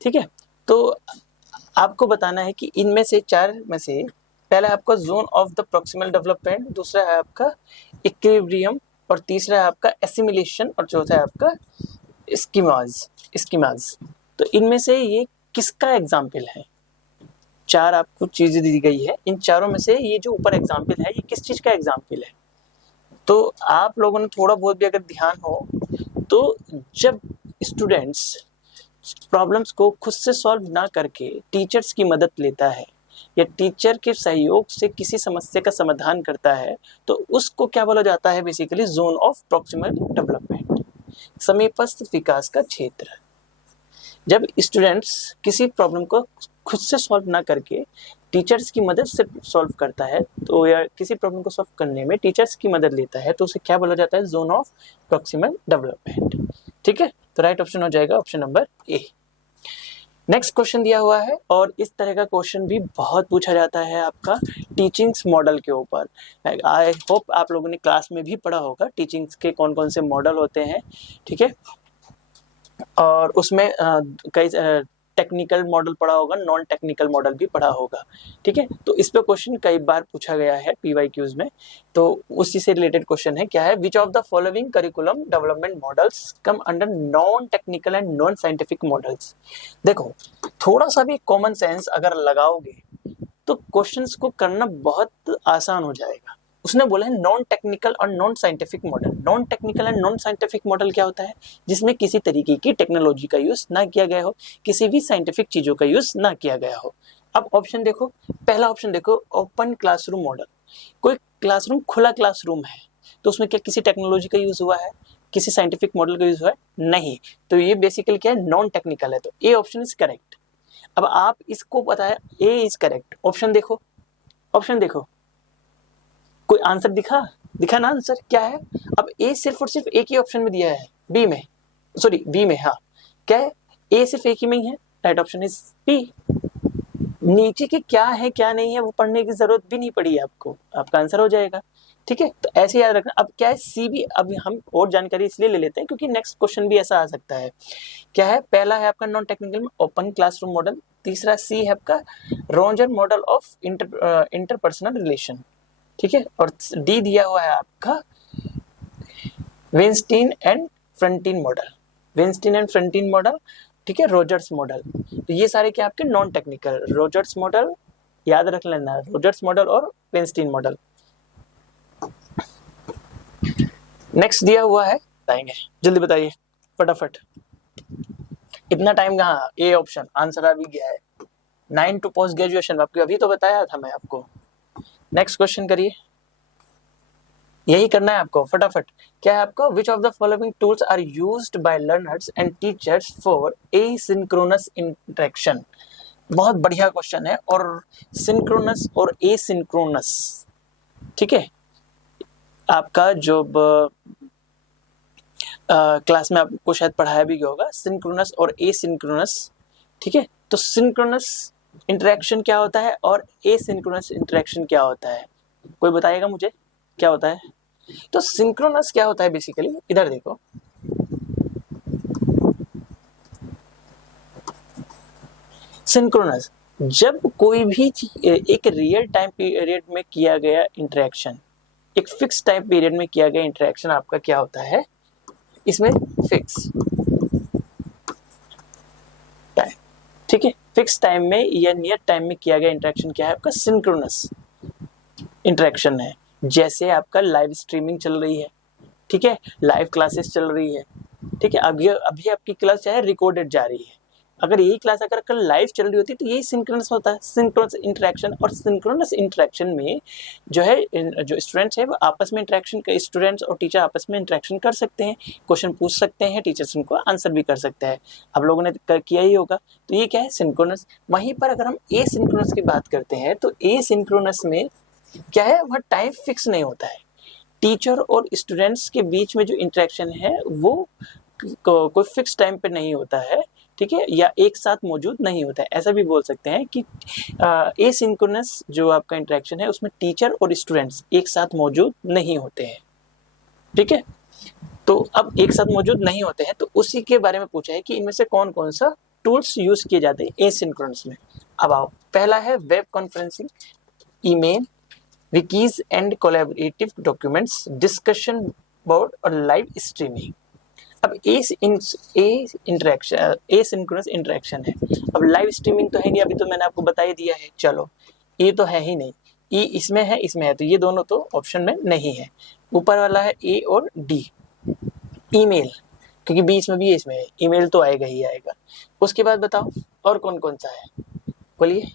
ठीक है, तो आपको बताना है कि इनमें से चार में से पहला है आपका zone of the proximal development, दूसरा है आपका इक्विलिब्रियम, और तीसरा है आपका एसिमिलेशन, और चौथा है आपका स्कीमाज। तो इनमें से ये किसका एग्जाम्पल है? चार आपको चीजें दी गई है, इन चारों में से ये जो ऊपर एग्जाम्पल है ये किस चीज का एग्जाम्पल है? तो आप लोगों ने थोड़ा बहुत भी अगर ध्यान हो तो जब स्टूडेंट्स प्रॉब्लम्स को खुद से सॉल्व ना करके टीचर्स की मदद लेता है या टीचर के सहयोग से किसी समस्या का समाधान करता है, तो उसको क्या बोला जाता है, basically zone of proximal development, समीपस्थ विकास का क्षेत्र। जब स्टूडेंट्स किसी प्रॉब्लम को खुद से सॉल्व ना करके टीचर्स की मदद से सॉल्व करता है, तो या किसी प्रॉब्लम को सॉल्व करने में टीचर्स की मदद लेता है, तो उसे क्या बोला जाता है, जोन ऑफ प्रॉक्सिमल डेवलपमेंट। ठीक है, तो राइट ऑप्शन हो जाएगा option number A. Next question दिया हुआ है, और इस तरह का क्वेश्चन भी बहुत पूछा जाता है आपका टीचिंग्स मॉडल के ऊपर। आई होप आप लोगों ने क्लास में भी पढ़ा होगा टीचिंग्स के कौन कौन से मॉडल होते हैं। ठीक है, और उसमें कई टेक्निकल मॉडल पढ़ा होगा, नॉन टेक्निकल मॉडल भी पढ़ा होगा। ठीक है, तो इस पे क्वेश्चन कई बार पूछा गया है PYQs में, तो उसी से रिलेटेड क्वेश्चन है, क्या है, which of the following curriculum development models come under non technical and non scientific models. देखो, थोड़ा सा भी कॉमन सेंस अगर लगाओगे तो क्वेश्चंस को करना बहुत आसान हो जाएगा। उसने बोला है नॉन टेक्निकल और non scientific model. Non technical and non scientific model क्या होता है, जिसमें किसी तरीके की टेक्नोलॉजी का यूज ना किया गया हो, किसी भी साइंटिफिक चीजों का यूज ना किया गया हो। अब ऑप्शन देखो, पहला ऑप्शन देखो, ओपन क्लासरूम मॉडल। कोई क्लासरूम खुला क्लासरूम है, तो उसमें क्या किसी टेक्नोलॉजी का यूज हुआ है, किसी साइंटिफिक मॉडल का यूज हुआ है? नहीं, तो ये बेसिकली क्या है, नॉन टेक्निकल है, तो ए ऑप्शन इज करेक्ट। अब आप इसको पता है ए इज करेक्ट, ऑप्शन देखो, ऑप्शन देखो, कोई आंसर दिखा ना आंसर क्या है? अब ए सिर्फ और सिर्फ एक ही ऑप्शन में दिया है, बी में, सॉरी बी में, हाँ क्या है, ए सिर्फ एक ही में ही है, राइट ऑप्शन इज बी। नीचे के क्या है क्या नहीं है वो पढ़ने की जरूरत भी नहीं पड़ी आपको, आपका आंसर हो जाएगा। ठीक है, तो ऐसे याद रखना। अब क्या है, सी भी अब हम और जानकारी इसलिए ले लेते हैं क्योंकि नेक्स्ट क्वेश्चन भी ऐसा आ सकता है। क्या है, पहला है आपका नॉन टेक्निकल में ओपन क्लासरूम मॉडल, तीसरा सी है आपका Roger model of interpersonal relation. ठीक है, और डी दिया हुआ है आपका वेनस्टीन एंड फ्रंटीन मॉडल, वेनस्टीन एंड फ्रंटीन मॉडल। ठीक है, रोजर्स मॉडल। तो ये सारे क्या आपके नॉन टेक्निकल, रोजर्स मॉडल याद रख लेना, रोजर्स मॉडल और वेनस्टीन मॉडल। नेक्स्ट दिया हुआ है, बताएंगे, जल्दी बताइए फटाफट, इतना टाइम कहाँ, ए ऑप्शन आंसर आ भी गया है। 9 to पोस्ट ग्रेजुएशन, आपको अभी तो बताया था मैं आपको। नेक्स्ट क्वेश्चन करिए, यही करना है आपको फटाफट। क्या है आपका, which of the following tools are used by learners and teachers for asynchronous interaction. बहुत बढ़िया क्वेश्चन है, और सिंक्रोनस और एसिंक्रोनस, ठीक है, आपका जो क्लास में आपको शायद पढ़ाया भी गया होगा, सिंक्रोनस और एसिंक्रोनस। ठीक है, तो सिंक्रोनस इंटरेक्शन क्या होता है और एसिंक्रोनस इंटरेक्शन क्या होता है, कोई बताएगा मुझे क्या होता है? तो सिंक्रोनस क्या होता है बेसिकली, इधर देखो, सिंक्रोनस जब कोई भी एक रियल टाइम पीरियड में किया गया इंटरेक्शन, एक फिक्स टाइम पीरियड में किया गया इंटरेक्शन आपका क्या होता है, इसमें फिक्स टाइम। ठीक है। फिक्स टाइम में या नियर टाइम में किया गया इंटरेक्शन क्या है आपका? सिंक्रोनस इंटरेक्शन है। जैसे आपका लाइव स्ट्रीमिंग चल रही है, ठीक है, लाइव क्लासेस चल रही है, ठीक है, अभी आपकी क्लास चाहे रिकॉर्डेड जा रही है, अगर यही क्लास अगर कल लाइव चल रही होती तो यही सिंक्रोनस होता है, सिंक्रोनस इंटरेक्शन। और सिंक्रोनस इंटरेक्शन में जो है जो स्टूडेंट्स है वो आपस में इंटरेक्शन, स्टूडेंट्स और टीचर आपस में इंटरेक्शन कर सकते हैं, क्वेश्चन पूछ सकते हैं, टीचर्स उनको आंसर भी कर सकते हैं। आप लोगों ने किया ही होगा। तो ये क्या है? सिंक्रोनस। वहीं पर अगर हम ए सिंक्रोनस की बात करते हैं तो ए सिंक्रोनस में क्या है? वह टाइम फिक्स नहीं होता है। टीचर और स्टूडेंट्स के बीच में जो इंटरेक्शन है वो कोई फिक्स टाइम पे नहीं होता है, ठीक है, या एक साथ मौजूद नहीं होता है। ऐसा भी बोल सकते हैं कि एसिंक्रोनस जो आपका इंटरेक्शन है उसमें टीचर और स्टूडेंट्स एक साथ मौजूद नहीं होते हैं, ठीक है। तो अब एक साथ मौजूद नहीं होते हैं तो उसी के बारे में पूछा है कि इनमें से कौन कौन सा टूल्स यूज किए जाते हैं एसिंक्रोनस में। अब आओ, पहला है web conferencing, email, wikis and collaborative documents, discussion board और लाइव स्ट्रीमिंग। अब एसिंक्रोनस इंटरेक्शन है। अब लाइव स्ट्रीमिंग तो है नहीं, अभी तो मैंने आपको बता ही दिया है। चलो, ये तो है ही नहीं, ई इसमें है, इसमें है, तो ये दोनों तो ऑप्शन में नहीं है। ऊपर वाला है ए और डी, ईमेल, क्योंकि बी इसमें भी है, इसमें है, ईमेल तो आएगा ही आएगा। उसके बाद बताओ और कौन कौन सा है, बोलिए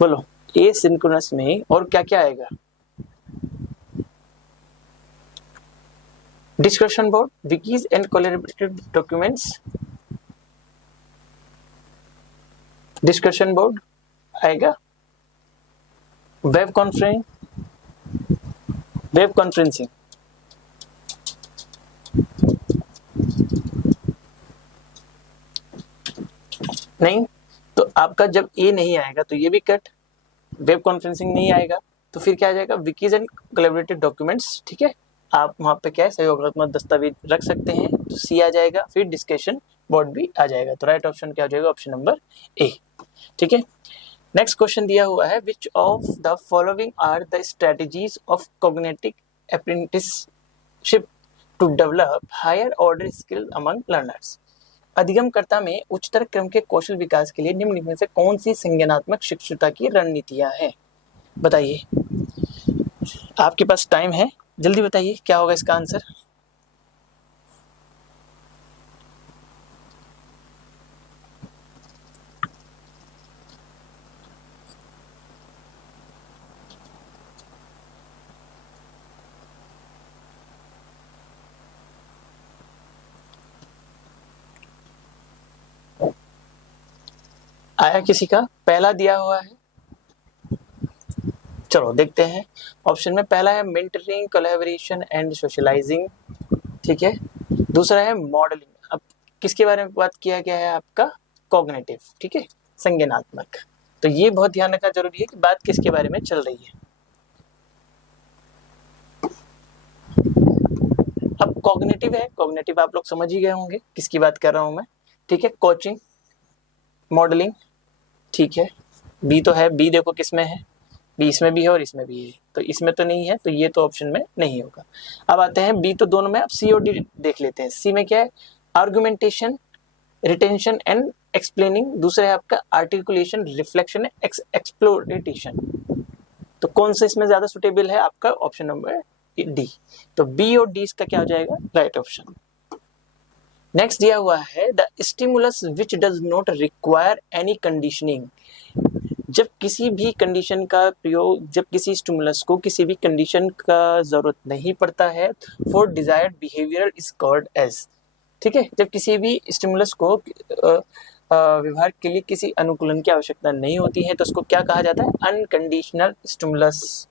बोलो। एसिंक्रोनस में और क्या क्या आएगा? Discussion board, wikis and collaborative documents, discussion board आएगा, वेब कॉन्फ्रेंसिंग नहीं। तो आपका जब ए नहीं आएगा तो ये भी कट, वेब कॉन्फ्रेंसिंग नहीं आएगा तो फिर क्या आ जाएगा? विकीज एंड कोलैबोरेटिव डॉक्यूमेंट्स, ठीक है, आप वहाँ पे क्या है सहयोगात्मक दस्तावेज रख सकते हैं, तो सी आ जाएगा। फिर डिस्कशन बोर्ड भी आ जाएगा। तो राइट ऑप्शन क्या हो जाएगा? ऑप्शन नंबर ए, ठीक है। नेक्स्ट क्वेश्चन दिया हुआ है, which of the following are the strategies of cognitive apprenticeship to develop higher order skill among learners. अधिगमकर्ता में उच्चतर क्रम के कौशल विकास के लिए निम्न में से कौन सी संज्ञानात्मक शिक्षुता की रणनीतियां हैं? बताइए, आपके पास टाइम है, जल्दी बताइए क्या होगा इसका आंसर। आया किसी का? पहला दिया हुआ है, चलो देखते हैं। ऑप्शन में पहला है मेंटरिंग, कोलैबोरेशन एंड सोशलाइजिंग, ठीक है। दूसरा है मॉडलिंग। अब किसके बारे में बात किया गया है? आपका कॉग्निटिव, ठीक है, संज्ञानात्मक। तो ये बहुत ध्यान रखना जरूरी है कि बात किसके बारे में चल रही है। अब कॉग्निटिव है, कॉग्निटिव आप लोग समझ ही गए होंगे किसकी बात कर रहा हूं मैं, ठीक है। कोचिंग, मॉडलिंग, ठीक है। बी तो है, बी देखो किसमें है, बी इसमें भी है और इसमें भी है, तो इसमें तो नहीं है, तो ये तो ऑप्शन में नहीं होगा। अब आते हैं बी तो दोनों में, अब सी और डी देख लेते हैं। सी में क्या है? Argumentation, retention and explaining. दूसरा है आपका आर्टिकुलेशन, रिफ्लेक्शन, एक्सप्लोरेटेशन। तो कौन सा इसमें ज्यादा सुटेबल है? आपका ऑप्शन नंबर डी। तो बी और डी इसका क्या हो जाएगा? Right option. नेक्स्ट दिया हुआ है the stimulus which does not require any conditioning. जब किसी भी कंडीशन का प्रयोग, जब किसी स्टिमुलस को किसी भी कंडीशन का जरूरत नहीं पड़ता है, for desired behaviour is called as, ठीक है। जब किसी भी स्टिमुलस को व्यवहार के लिए किसी अनुकूलन की आवश्यकता नहीं होती है तो उसको क्या कहा जाता है? अनकंडीशनल स्टिमुलस,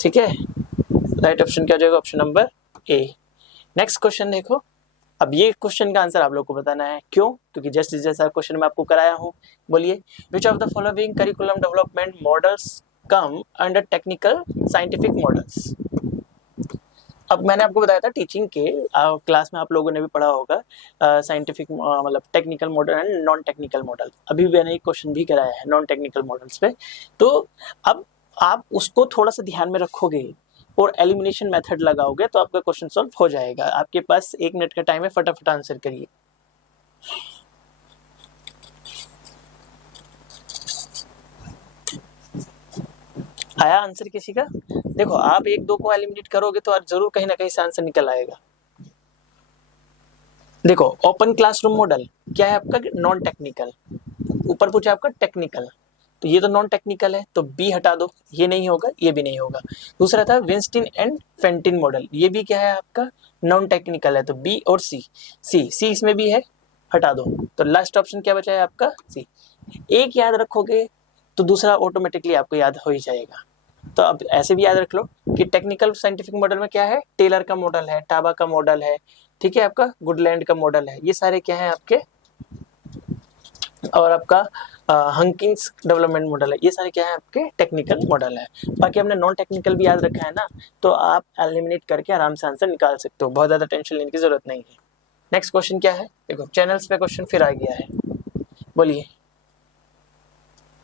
ठीक है। राइट ऑप्शन क्या हो जाएगा? Option number A. Next question देखो। अब ये क्वेश्चन का आंसर आप लोग को बताना है, क्यों? क्योंकि जस्ट जैसा क्वेश्चन मैं आपको कराया हूँ। बोलिए, विच of the following curriculum development models come under technical scientific models. अब मैंने आपको बताया था टीचिंग के क्लास में आप लोगों ने भी पढ़ा होगा साइंटिफिक मतलब technical model and non technical model. अभी मैंने एक क्वेश्चन भी कराया है नॉन टेक्निकल मॉडल्स पे। तो अब आप उसको थोड़ा सा ध्यान में रखोगे और एलिमिनेशन मेथड लगाओगे तो आपका क्वेश्चन सॉल्व हो जाएगा। आपके पास 1 मिनट का टाइम है, फटाफट आंसर करिए। आया आंसर किसी का? देखो आप 1-2 को एलिमिनेट करोगे तो आज जरूर कहीं ना कहीं से आंसर निकल आएगा। देखो ओपन क्लासरूम मॉडल क्या है आपका? Non technical. ऊपर पूछा आपका टेक्निकल, तो ये तो नॉन टेक्निकल है, तो बी हटा दो, ये नहीं होगा, ये भी नहीं होगा। दूसरा था विंस्टीन एंड फेंटिन मॉडल, ये भी क्या है आपका? नॉन टेक्निकल है, तो बी और सी। सी इसमें भी है, हटा दो। तो लास्ट ऑप्शन क्या बचा है आपका? सी। एक याद रखोगे तो दूसरा ऑटोमेटिकली आपको याद हो ही जाएगा। तो अब ऐसे भी याद रख लो कि टेक्निकल साइंटिफिक मॉडल में क्या है? टेलर का मॉडल है, टाबा का मॉडल है, ठीक है, आपका गुडलैंड का मॉडल है, ये सारे क्या है आपके, और आपका हंकिंस डेवलपमेंट मॉडल है, ये सारे क्या है आपके टेक्निकल मॉडल है। बाकी हमने नॉन टेक्निकल भी याद रखा है ना, तो आप एलिमिनेट करके आराम से आंसर निकाल सकते हो, बहुत ज्यादा टेंशन लेने की जरूरत नहीं है। नेक्स्ट क्वेश्चन क्या है? देखो चैनल्स पे क्वेश्चन फिर आ गया है, बोलिए।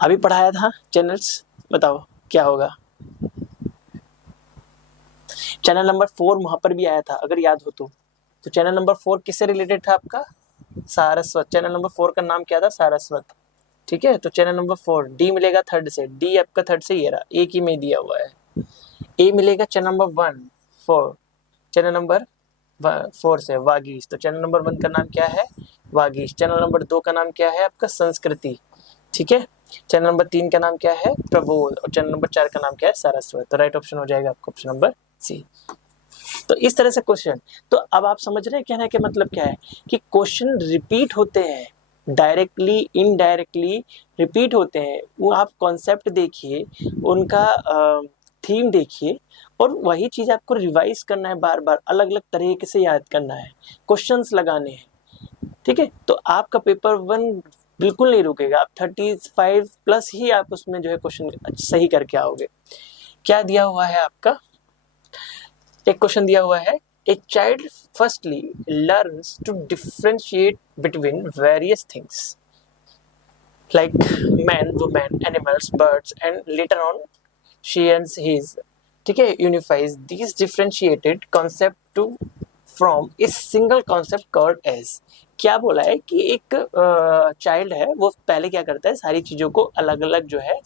अभी पढ़ाया था चैनल्स, बताओ क्या होगा? चैनल नंबर 4 वहां पर भी आया था अगर याद हो तो चैनल नंबर 4 किससे रिलेटेड था आपका? सारस्वत। चैनल नंबर 4 का नाम क्या था? सारस्वत, ठीक है। तो चैनल नंबर 4 डी मिलेगा थर्ड से, डी आपका थर्ड से, ये रहा, एक ही में दिया हुआ है। ए मिलेगा चैनल नंबर 1 4, चैनल नंबर 4 से वागीश, तो चैनल नंबर 1 का नाम क्या है? वागीश। चैनल नंबर 2 का नाम क्या है आपका? संस्कृति, ठीक है। चैनल नंबर 3 का नाम क्या है? प्रबोध। और चैनल नंबर 4 का नाम क्या है? सारस्वत। तो राइट ऑप्शन हो जाएगा आपका ऑप्शन नंबर सी। तो इस तरह से क्वेश्चन, तो अब आप समझ रहे हैं कहने का मतलब क्या है कि क्वेश्चन रिपीट होते हैं, डायरेक्टली इनडायरेक्टली रिपीट होते हैं। वो आप कॉन्सेप्ट देखिए, उनका थीम देखिए, और वही चीज आपको रिवाइज करना है, बार बार अलग अलग तरीके से याद करना है, क्वेश्चंस लगाने हैं, ठीक है। तो आपका पेपर 1 बिल्कुल नहीं रुकेगा, आप 35 प्लस ही आप उसमें जो है क्वेश्चन सही करके आओगे। क्या दिया हुआ है आपका? एक क्वेश्चन दिया हुआ है, a child firstly learns to differentiate between various things like man, women, animals, birds and later on she and his, ठीक है, unifies this differentiated concept to from a single concept called as. क्या बोला है कि एक child है, वो पहले क्या करता है, सारी चीजों को अलग अलग जो है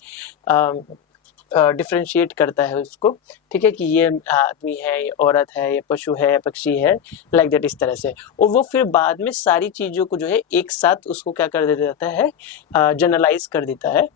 डिफ्रेंशिएट करता है उसको, ठीक है, कि ये आदमी है, ये औरत है, ये पशु है, ये पक्षी है, लाइक दैट, इस तरह से। और वो फिर बाद में सारी चीज़ों को जो है एक साथ उसको क्या कर देता है, जनरलाइज कर देता है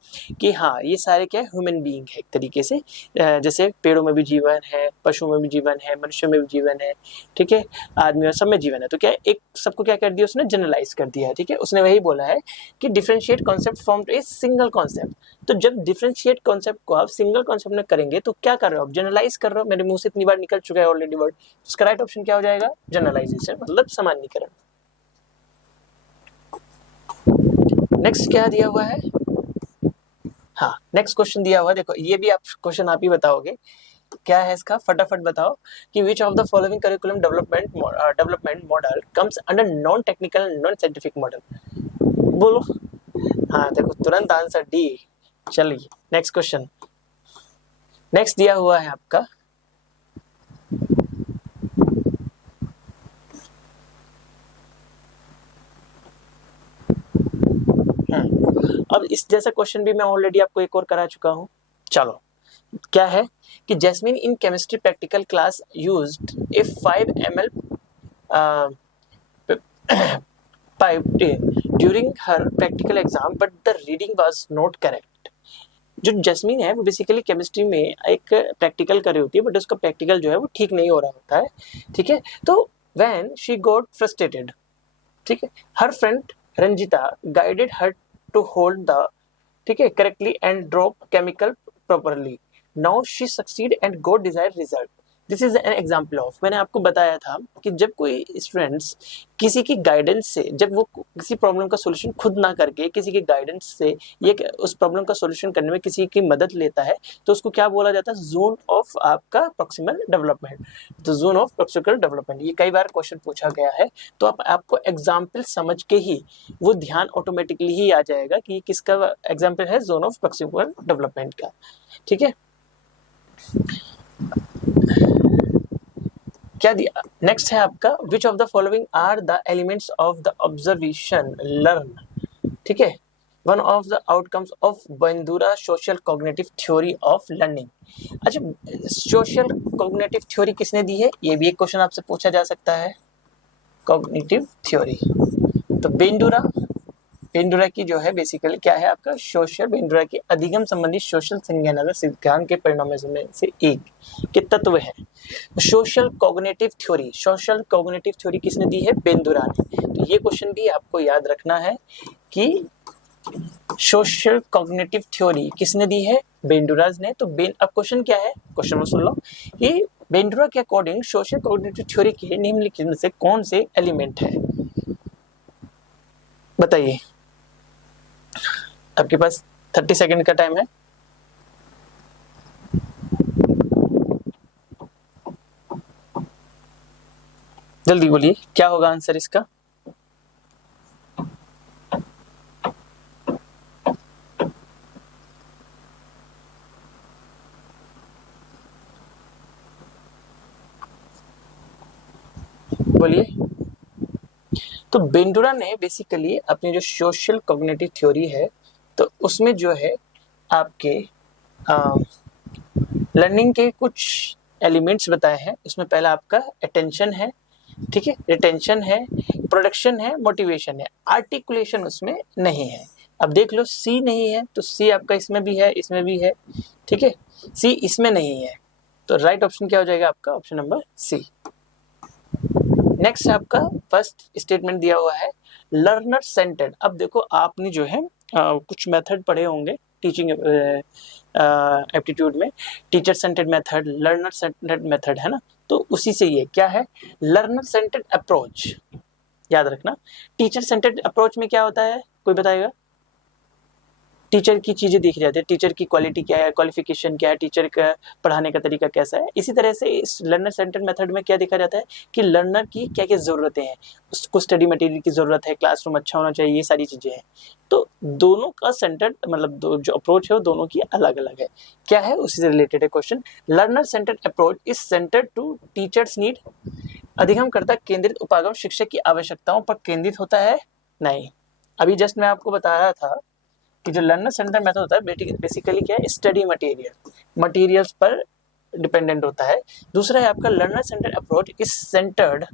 कि हाँ ये सारे क्या है, ह्यूमन बीइंग है एक तरीके से। जैसे पेड़ों में भी जीवन है, पशुओं में भी जीवन है, मनुष्यों में भी जीवन है, ठीक है, आदमी और सब में जीवन है। तो क्या एक सबको क्या कर दिया उसने, जनरलाइज कर दिया है, ठीक है। उसने वही बोला है कि differentiate concept from a single concept. तो जब डिफरेंशिएट कॉन्सेप्ट को आप सिंगल कॉन्सेप्ट में करेंगे तो क्या कर रहे हो आप? जनरलाइज कर रहे हो। मेरे मुंह से इतनी बार निकल चुका है ऑलरेडी वर्ड, उसका राइट ऑप्शन क्या हो जाएगा? जनरलाइजेशन, मतलब सामान्यीकरण। नेक्स्ट क्या दिया हुआ है? हाँ नेक्स्ट क्वेश्चन दिया हुआ है, देखो ये भी आप क्वेश्चन आप ही बताओगे क्या है इसका, फटाफट बताओ कि विच of the following curriculum development model comes under non technical non scientific model, बोलो। हाँ देखो तुरंत आंसर डी। चलिए नेक्स्ट क्वेश्चन, नेक्स्ट दिया हुआ है आपका, अब इस जैसा क्वेश्चन भी मैं ऑलरेडी आपको एक और करा चुका हूं। चलो क्या है कि Jasmine in chemistry practical class used a 5 ml pipe during her practical exam but the reading was not correct। जो जैस्मिन है वो बेसिकली केमिस्ट्री में एक प्रैक्टिकल कर रही होती है, बट उसका प्रैक्टिकल जो है वो ठीक नहीं हो रहा होता है, ठीक है। तो व्हेन शी गॉट फ्रस्ट्रेटेड, ठीक है, her friend Ranjita guided her to hold the, ठीक है, correctly and drop chemical properly. Now she succeed and got desired result. This is an example of, मैंने आपको बताया था कि जब कोई स्टूडेंट्स किसी की गाइडेंस से, जब वो किसी प्रॉब्लम का सोल्यूशन खुद ना करके किसी की गाइडेंस से ये उस प्रॉब्लम का सोल्यूशन करने में किसी की मदद लेता है, तो उसको क्या बोला जाता है? जोन ऑफ आपका प्रॉक्सिमल डेवलपमेंट। तो जोन ऑफ प्रॉक्सिमल डेवलपमेंट ये कई बार क्वेश्चन पूछा गया है, तो आपको एग्जाम्पल समझ के ही वो ध्यान ऑटोमेटिकली ही आ जाएगा कि किसका एग्जाम्पल है, जोन ऑफ प्रॉक्सिमल डेवलपमेंट का, ठीक है। क्या दिया, नेक्स्ट है आपका which of the following are the elements of the observation learn, ठीक है, one of the outcomes of Bandura social cognitive theory of learning. अच्छा, सोशल कॉग्निटिव थ्योरी किसने दी है, ये भी एक क्वेश्चन आपसे पूछा जा सकता है। कॉग्निटिव थ्योरी तो बेंडुरा की जो है बेसिकली क्या है आपका सोशल, बेंडुरा की अधिगम संबंधी सोशल संज्ञानात्मक सिद्धांत के परिणामों में से एक के तत्व है सोशल कॉग्निटिव थ्योरी किसने दी है, बेंडुरा ने। तो ये क्वेश्चन भी आपको याद रखना है कि सोशल कॉग्निटिव थ्योरी किसने दी है, बेंडुराज ने। तो अब क्वेश्चन क्या है, क्वेश्चन में सुन लो कि बेंडुरा के अकॉर्डिंग सोशल कॉग्निटिव थ्योरी के निम्नलिखित में से कौन से एलिमेंट है, बताइए। आपके पास 30 सेकंड का टाइम है। जल्दी बोलिए क्या होगा आंसर इसका। बोलिए। तो बेंडुरा ने बेसिकली अपनी जो सोशल कॉग्निटिव थ्योरी है तो उसमें जो है आपके लर्निंग के कुछ एलिमेंट्स बताए हैं। उसमें पहला आपका अटेंशन है, ठीक है, रिटेंशन है, प्रोडक्शन है, मोटिवेशन है, आर्टिकुलेशन उसमें नहीं है। अब देख लो सी नहीं है तो सी आपका इसमें भी है, इसमें भी है, ठीक है, सी इसमें नहीं है तो राइट ऑप्शन क्या हो जाएगा आपका, ऑप्शन नंबर सी। नेक्स्ट आपका फर्स्ट स्टेटमेंट दिया हुआ है लर्नर सेंटर्ड। अब देखो आपने जो है कुछ मेथड पढ़े होंगे टीचिंग एप्टीट्यूड में, teacher centred method, learner centred method, है ना। तो उसी से ये क्या है, लर्नर सेंटर्ड अप्रोच। याद रखना टीचर सेंटर्ड अप्रोच में क्या होता है, कोई बताएगा। टीचर की चीजें देखी जाती है, टीचर की क्वालिटी क्या है, क्वालिफिकेशन क्या है, टीचर का पढ़ाने का तरीका कैसा है। इसी तरह से इस लर्नर सेंटर्ड मेथड में क्या देखा जाता है कि लर्नर की क्या क्या जरूरतें हैं, उसको स्टडी मटेरियल की जरूरत है, क्लासरूम अच्छा होना चाहिए, ये सारी चीजें हैं। तो दोनों का सेंटर्ड मतलब जो अप्रोच है वो दोनों की अलग अलग है। क्या है उसी से रिलेटेड है question. Learner centred approach is centred to teachers need, अधिगम करता केंद्रित उपागम शिक्षक की आवश्यकताओं पर केंद्रित होता है, नहीं। अभी जस्ट मैं आपको बता रहा था कि जो लर्नर सेंटर मेथड होता है बेसिकली क्या है, स्टडी मटेरियल्स पर डिपेंडेंट होता है। दूसरा है आपका learner centre approach is centred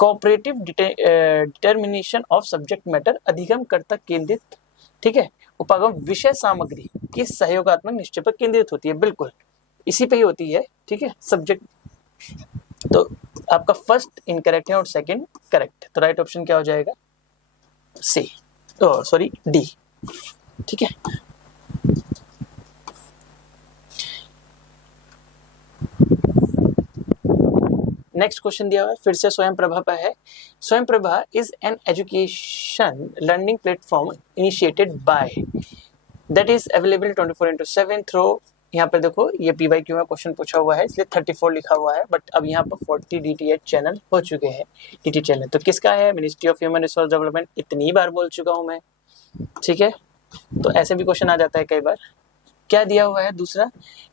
cooperative determination of subject matter, अधिगम कर्ता केंद्रित, ठीक है, उपागम विषय सामग्री की सहयोगात्मक निश्चय पर केंद्रित होती है, बिल्कुल इसी पे ही होती है, ठीक है, सब्जेक्ट। तो आपका फर्स्ट इनकरेक्ट है और सेकंड करेक्ट, तो राइट ऑप्शन क्या हो जाएगा, सी, सॉरी डी, ठीक है। नेक्स्ट क्वेश्चन दिया हुआ है फिर से स्वयं प्रभा पर है। Swayam Prabha is an education learning platform initiated by that is available 24/7 through, यहाँ पे देखो ये PYQ में क्वेश्चन पूछा हुआ है इसलिए 34 लिखा हुआ है, बट अब यहाँ पर 40 DTH चैनल हो चुके हैं, DT चैनल। तो किसका है, ministry of human resource development, इतनी बार बोल चुका हूँ मैं, ठीक है। तो ऐसे भी क्वेश्चन आ जाता है कई बार। क्या दिया हुआ है दूसरा,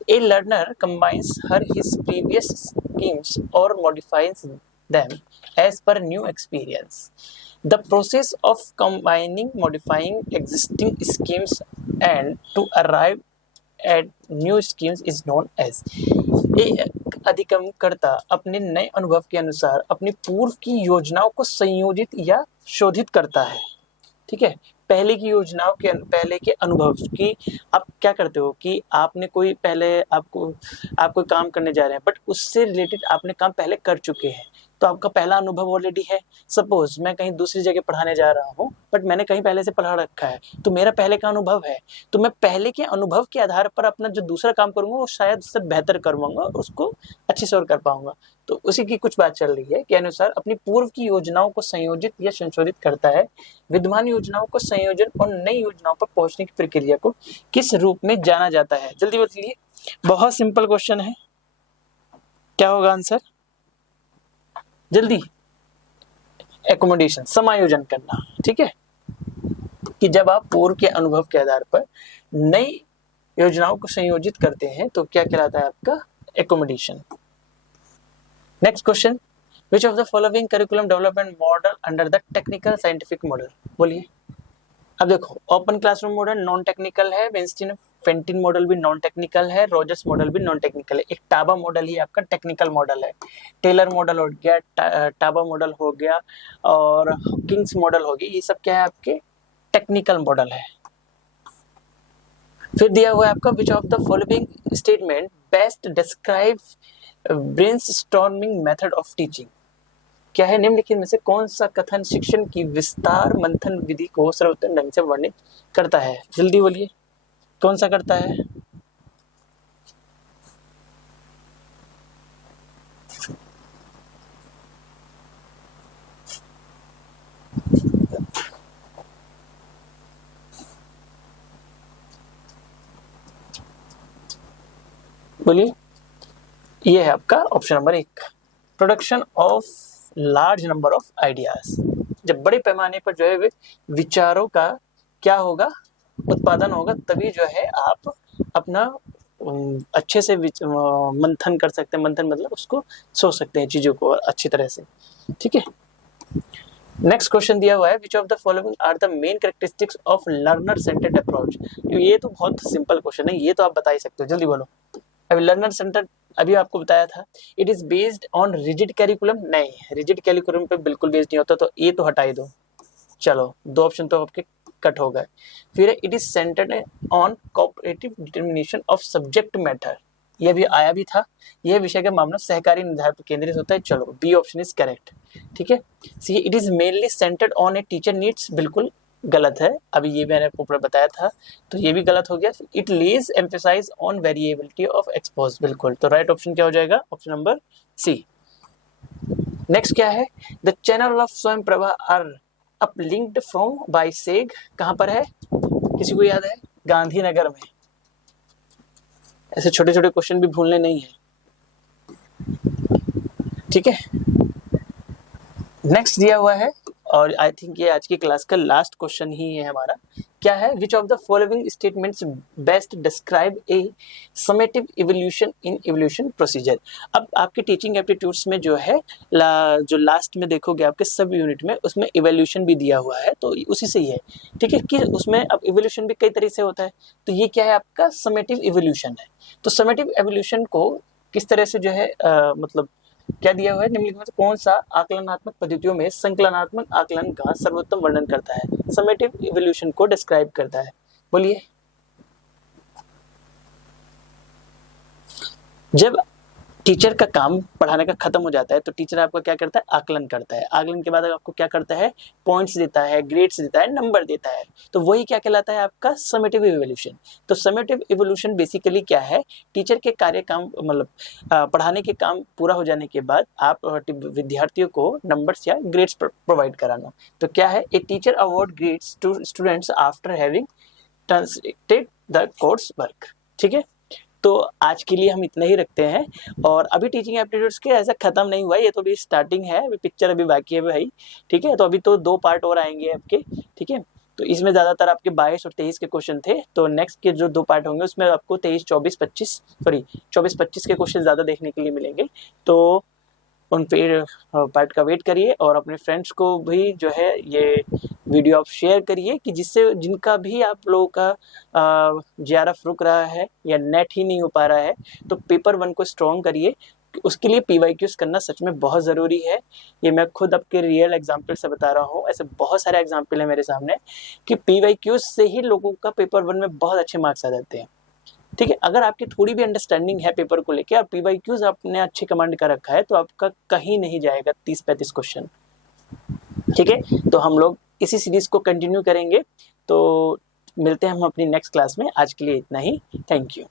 a learner combines her his previous schemes और modifies them as per new experience, the process of combining modifying existing schemes and to arrive at new schemes is known as. एक अधिगम करता अपने नए अनुभव के अनुसार अपनी पूर्व की योजनाओं को संयोजित या शोधित करता है, ठीक है। पहले की योजनाओं के पहले के अनुभव की आप क्या करते हो कि आपने कोई पहले आप कोई काम करने जा रहे हैं बट उससे रिलेटेड आपने काम पहले कर चुके हैं, तो आपका पहला अनुभव ऑलरेडी है। सपोज मैं कहीं दूसरी जगह पढ़ाने जा रहा हूँ बट मैंने कहीं पहले से पढ़ा रखा है तो मेरा पहले का अनुभव है, तो मैं पहले के अनुभव के आधार पर अपना जो दूसरा काम करूंगा वो शायद उससे बेहतर कर पाऊंगा और उसको अच्छे से और कर पाऊंगा। तो उसी की कुछ बात चल रही है के अनुसार अपनी पूर्व की योजनाओं को संयोजित या संशोधित करता है। विद्यमान योजनाओं को संयोजन और नई योजनाओं पर पहुंचने की प्रक्रिया को किस रूप में जाना जाता है, जल्दी बताइए। बहुत सिंपल क्वेश्चन है, क्या होगा आंसर, जल्दी। एकोमोडेशन, समायोजन करना, ठीक है, कि जब आप पूर्व के अनुभव के आधार पर नई योजनाओं को संयोजित करते हैं तो क्या कहलाता है आपका accommodation. Next question, which of the following curriculum development model under the technical scientific model? बोलिए। अब देखो, open classroom model non technical है, वेंस्टीन फेंटिन मॉडल भी नॉन टेक्निकल है, रोजर्स मॉडल भी नॉन टेक्निकल है, एक टाबा मॉडल ही आपका टेक्निकल मॉडल है। टेलर मॉडल हो गया, टाबा मॉडल हो गया और हॉकिंग्स मॉडल हो गया, ये सब क्या है आपके टेक्निकल मॉडल है। फिर दिया हुआ है आपका which of the following statement best describe brainstorming method of teaching, क्या है निम्नलिखित में से कौन सा कथन शिक्षण की विस्तार मंथन विधि को सर्वोत्तम ढंग से वर्णित करता है? जल्दी बोलिए, कौन सा करता है? बोलिए। ये है आपका option number 1, production of large number of ideas. जब बड़े पैमाने पर जो है विचारों का क्या होगा, उत्पादन होगा, तभी जो है आप अपना अच्छे से मंथन कर सकते हैं। मंथन मतलब उसको सोच सकते हैं चीजों को अच्छी तरह से। ठीक है, नेक्स्ट क्वेश्चन दिया हुआ है which of the following are the main characteristics of learner centred approach. ये तो बहुत सिंपल क्वेश्चन है, ये तो आप बता ही सकते हो, जल्दी बोलो। अभी लर्नर सेंटर अभी आपको बताया था, it is based on rigid curriculum, नहीं रिजिड कैरिकुलम पे बिल्कुल बेस्ड नहीं होता, तो ये तो हटा ही दो। चलो 2 ऑप्शन तो आपके कट हो गए। फिर it is centred on cooperative determination of subject matter, यह भी आया भी था, यह विषय का मामला सहकारी निर्धारण पर केंद्रित होता है। चलो बी ऑप्शन इज करेक्ट। ठीक है, see it is mainly centred on a teacher needs, बिल्कुल गलत है, अभी ये मैंने ऊपर बताया था, तो ये भी गलत हो गया। It lays emphasise on variability of expose, बिल्कुल, तो राइट ऑप्शन क्या हो जाएगा? Option number C. नेक्स्ट क्या है, द चैनल ऑफ स्वयं Prabha are uplinked from by सेग, कहां पर है, किसी को याद है? गांधीनगर में। ऐसे छोटे छोटे क्वेश्चन भी भूलने नहीं है। ठीक है, नेक्स्ट दिया हुआ है और आई थिंक ये आज की क्लास का लास्ट क्वेश्चन ही है हमारा। क्या है, which of the following statements best describe A summative evolution in evolution procedure. अब आपके टीचिंग एप्टीट्यूड्स में जो है जो लास्ट में देखोगे आपके सब यूनिट में, उसमें इवोल्यूशन भी दिया हुआ है, तो उसी से ही है। ठीक है, कि उसमें अब इवोल्यूशन भी कई तरीके से होता है, तो ये क्या है आपका समेटिव इवोल्यूशन है। तो समेटिव इवोल्यूशन को किस तरह से जो है मतलब क्या दिया हुआ है, निम्नलिखित में से कौन सा आकलनात्मक पद्धतियों में संकलनात्मक आकलन का सर्वोत्तम वर्णन करता है, समेटिव इवोल्यूशन को डिस्क्राइब करता है? बोलिए। जब टीचर का काम पढ़ाने का खत्म हो जाता है तो टीचर आपका क्या करता है, आकलन करता है। आकलन के बाद आपको क्या करता है, पॉइंट्स देता है, ग्रेड्स देता है, नंबर देता है, तो वही क्या कहलाता है आपका समेटिव इवोल्यूशन। तो समेटिव इवोल्यूशन बेसिकली क्या है, टीचर के कार्य काम मतलब पढ़ाने के काम पूरा हो जाने के बाद आप विद्यार्थियों को नंबर्स या ग्रेड्स प्रोवाइड कराना। तो क्या है, a teacher award grades to students after having translated the course work. ठीक है, तो आज के लिए हम इतना ही रखते हैं, और अभी टीचिंग एप्टीट्यूड्स के ऐसा खत्म नहीं हुआ है, ये तो अभी स्टार्टिंग है, अभी पिक्चर अभी बाकी है भाई। ठीक है, तो अभी तो 2 पार्ट और आएंगे आपके। ठीक है, तो इसमें ज़्यादातर आपके 22 और 23 के क्वेश्चन थे, तो नेक्स्ट के जो 2 पार्ट होंगे उसमें आपको 23, 24, 25 सॉरी 24, 25 के क्वेश्चन ज़्यादा देखने के लिए मिलेंगे। तो उन पे पार्ट का वेट करिए, और अपने फ्रेंड्स को भी जो है ये वीडियो आप शेयर करिए, कि जिससे जिनका भी आप लोगों का JRF रुक रहा है या नेट ही नहीं हो पा रहा है, तो पेपर 1 को स्ट्रॉन्ग करिए। उसके लिए PYQs करना सच में बहुत ज़रूरी है। ये मैं खुद आपके रियल एग्जाम्पल से बता रहा हूँ, ऐसे बहुत सारे एग्जाम्पल है मेरे सामने कि PYQs से ही लोगों का पेपर 1 में बहुत अच्छे मार्क्स आ जाते हैं। ठीक है, अगर आपकी थोड़ी भी अंडरस्टैंडिंग है पेपर को लेके और PYQs आपने अच्छे कमांड कर रखा है, तो आपका कहीं नहीं जाएगा 30-35 क्वेश्चन। ठीक है, तो हम लोग इसी सीरीज को कंटिन्यू करेंगे, तो मिलते हैं हम अपनी नेक्स्ट क्लास में। आज के लिए इतना ही, थैंक यू।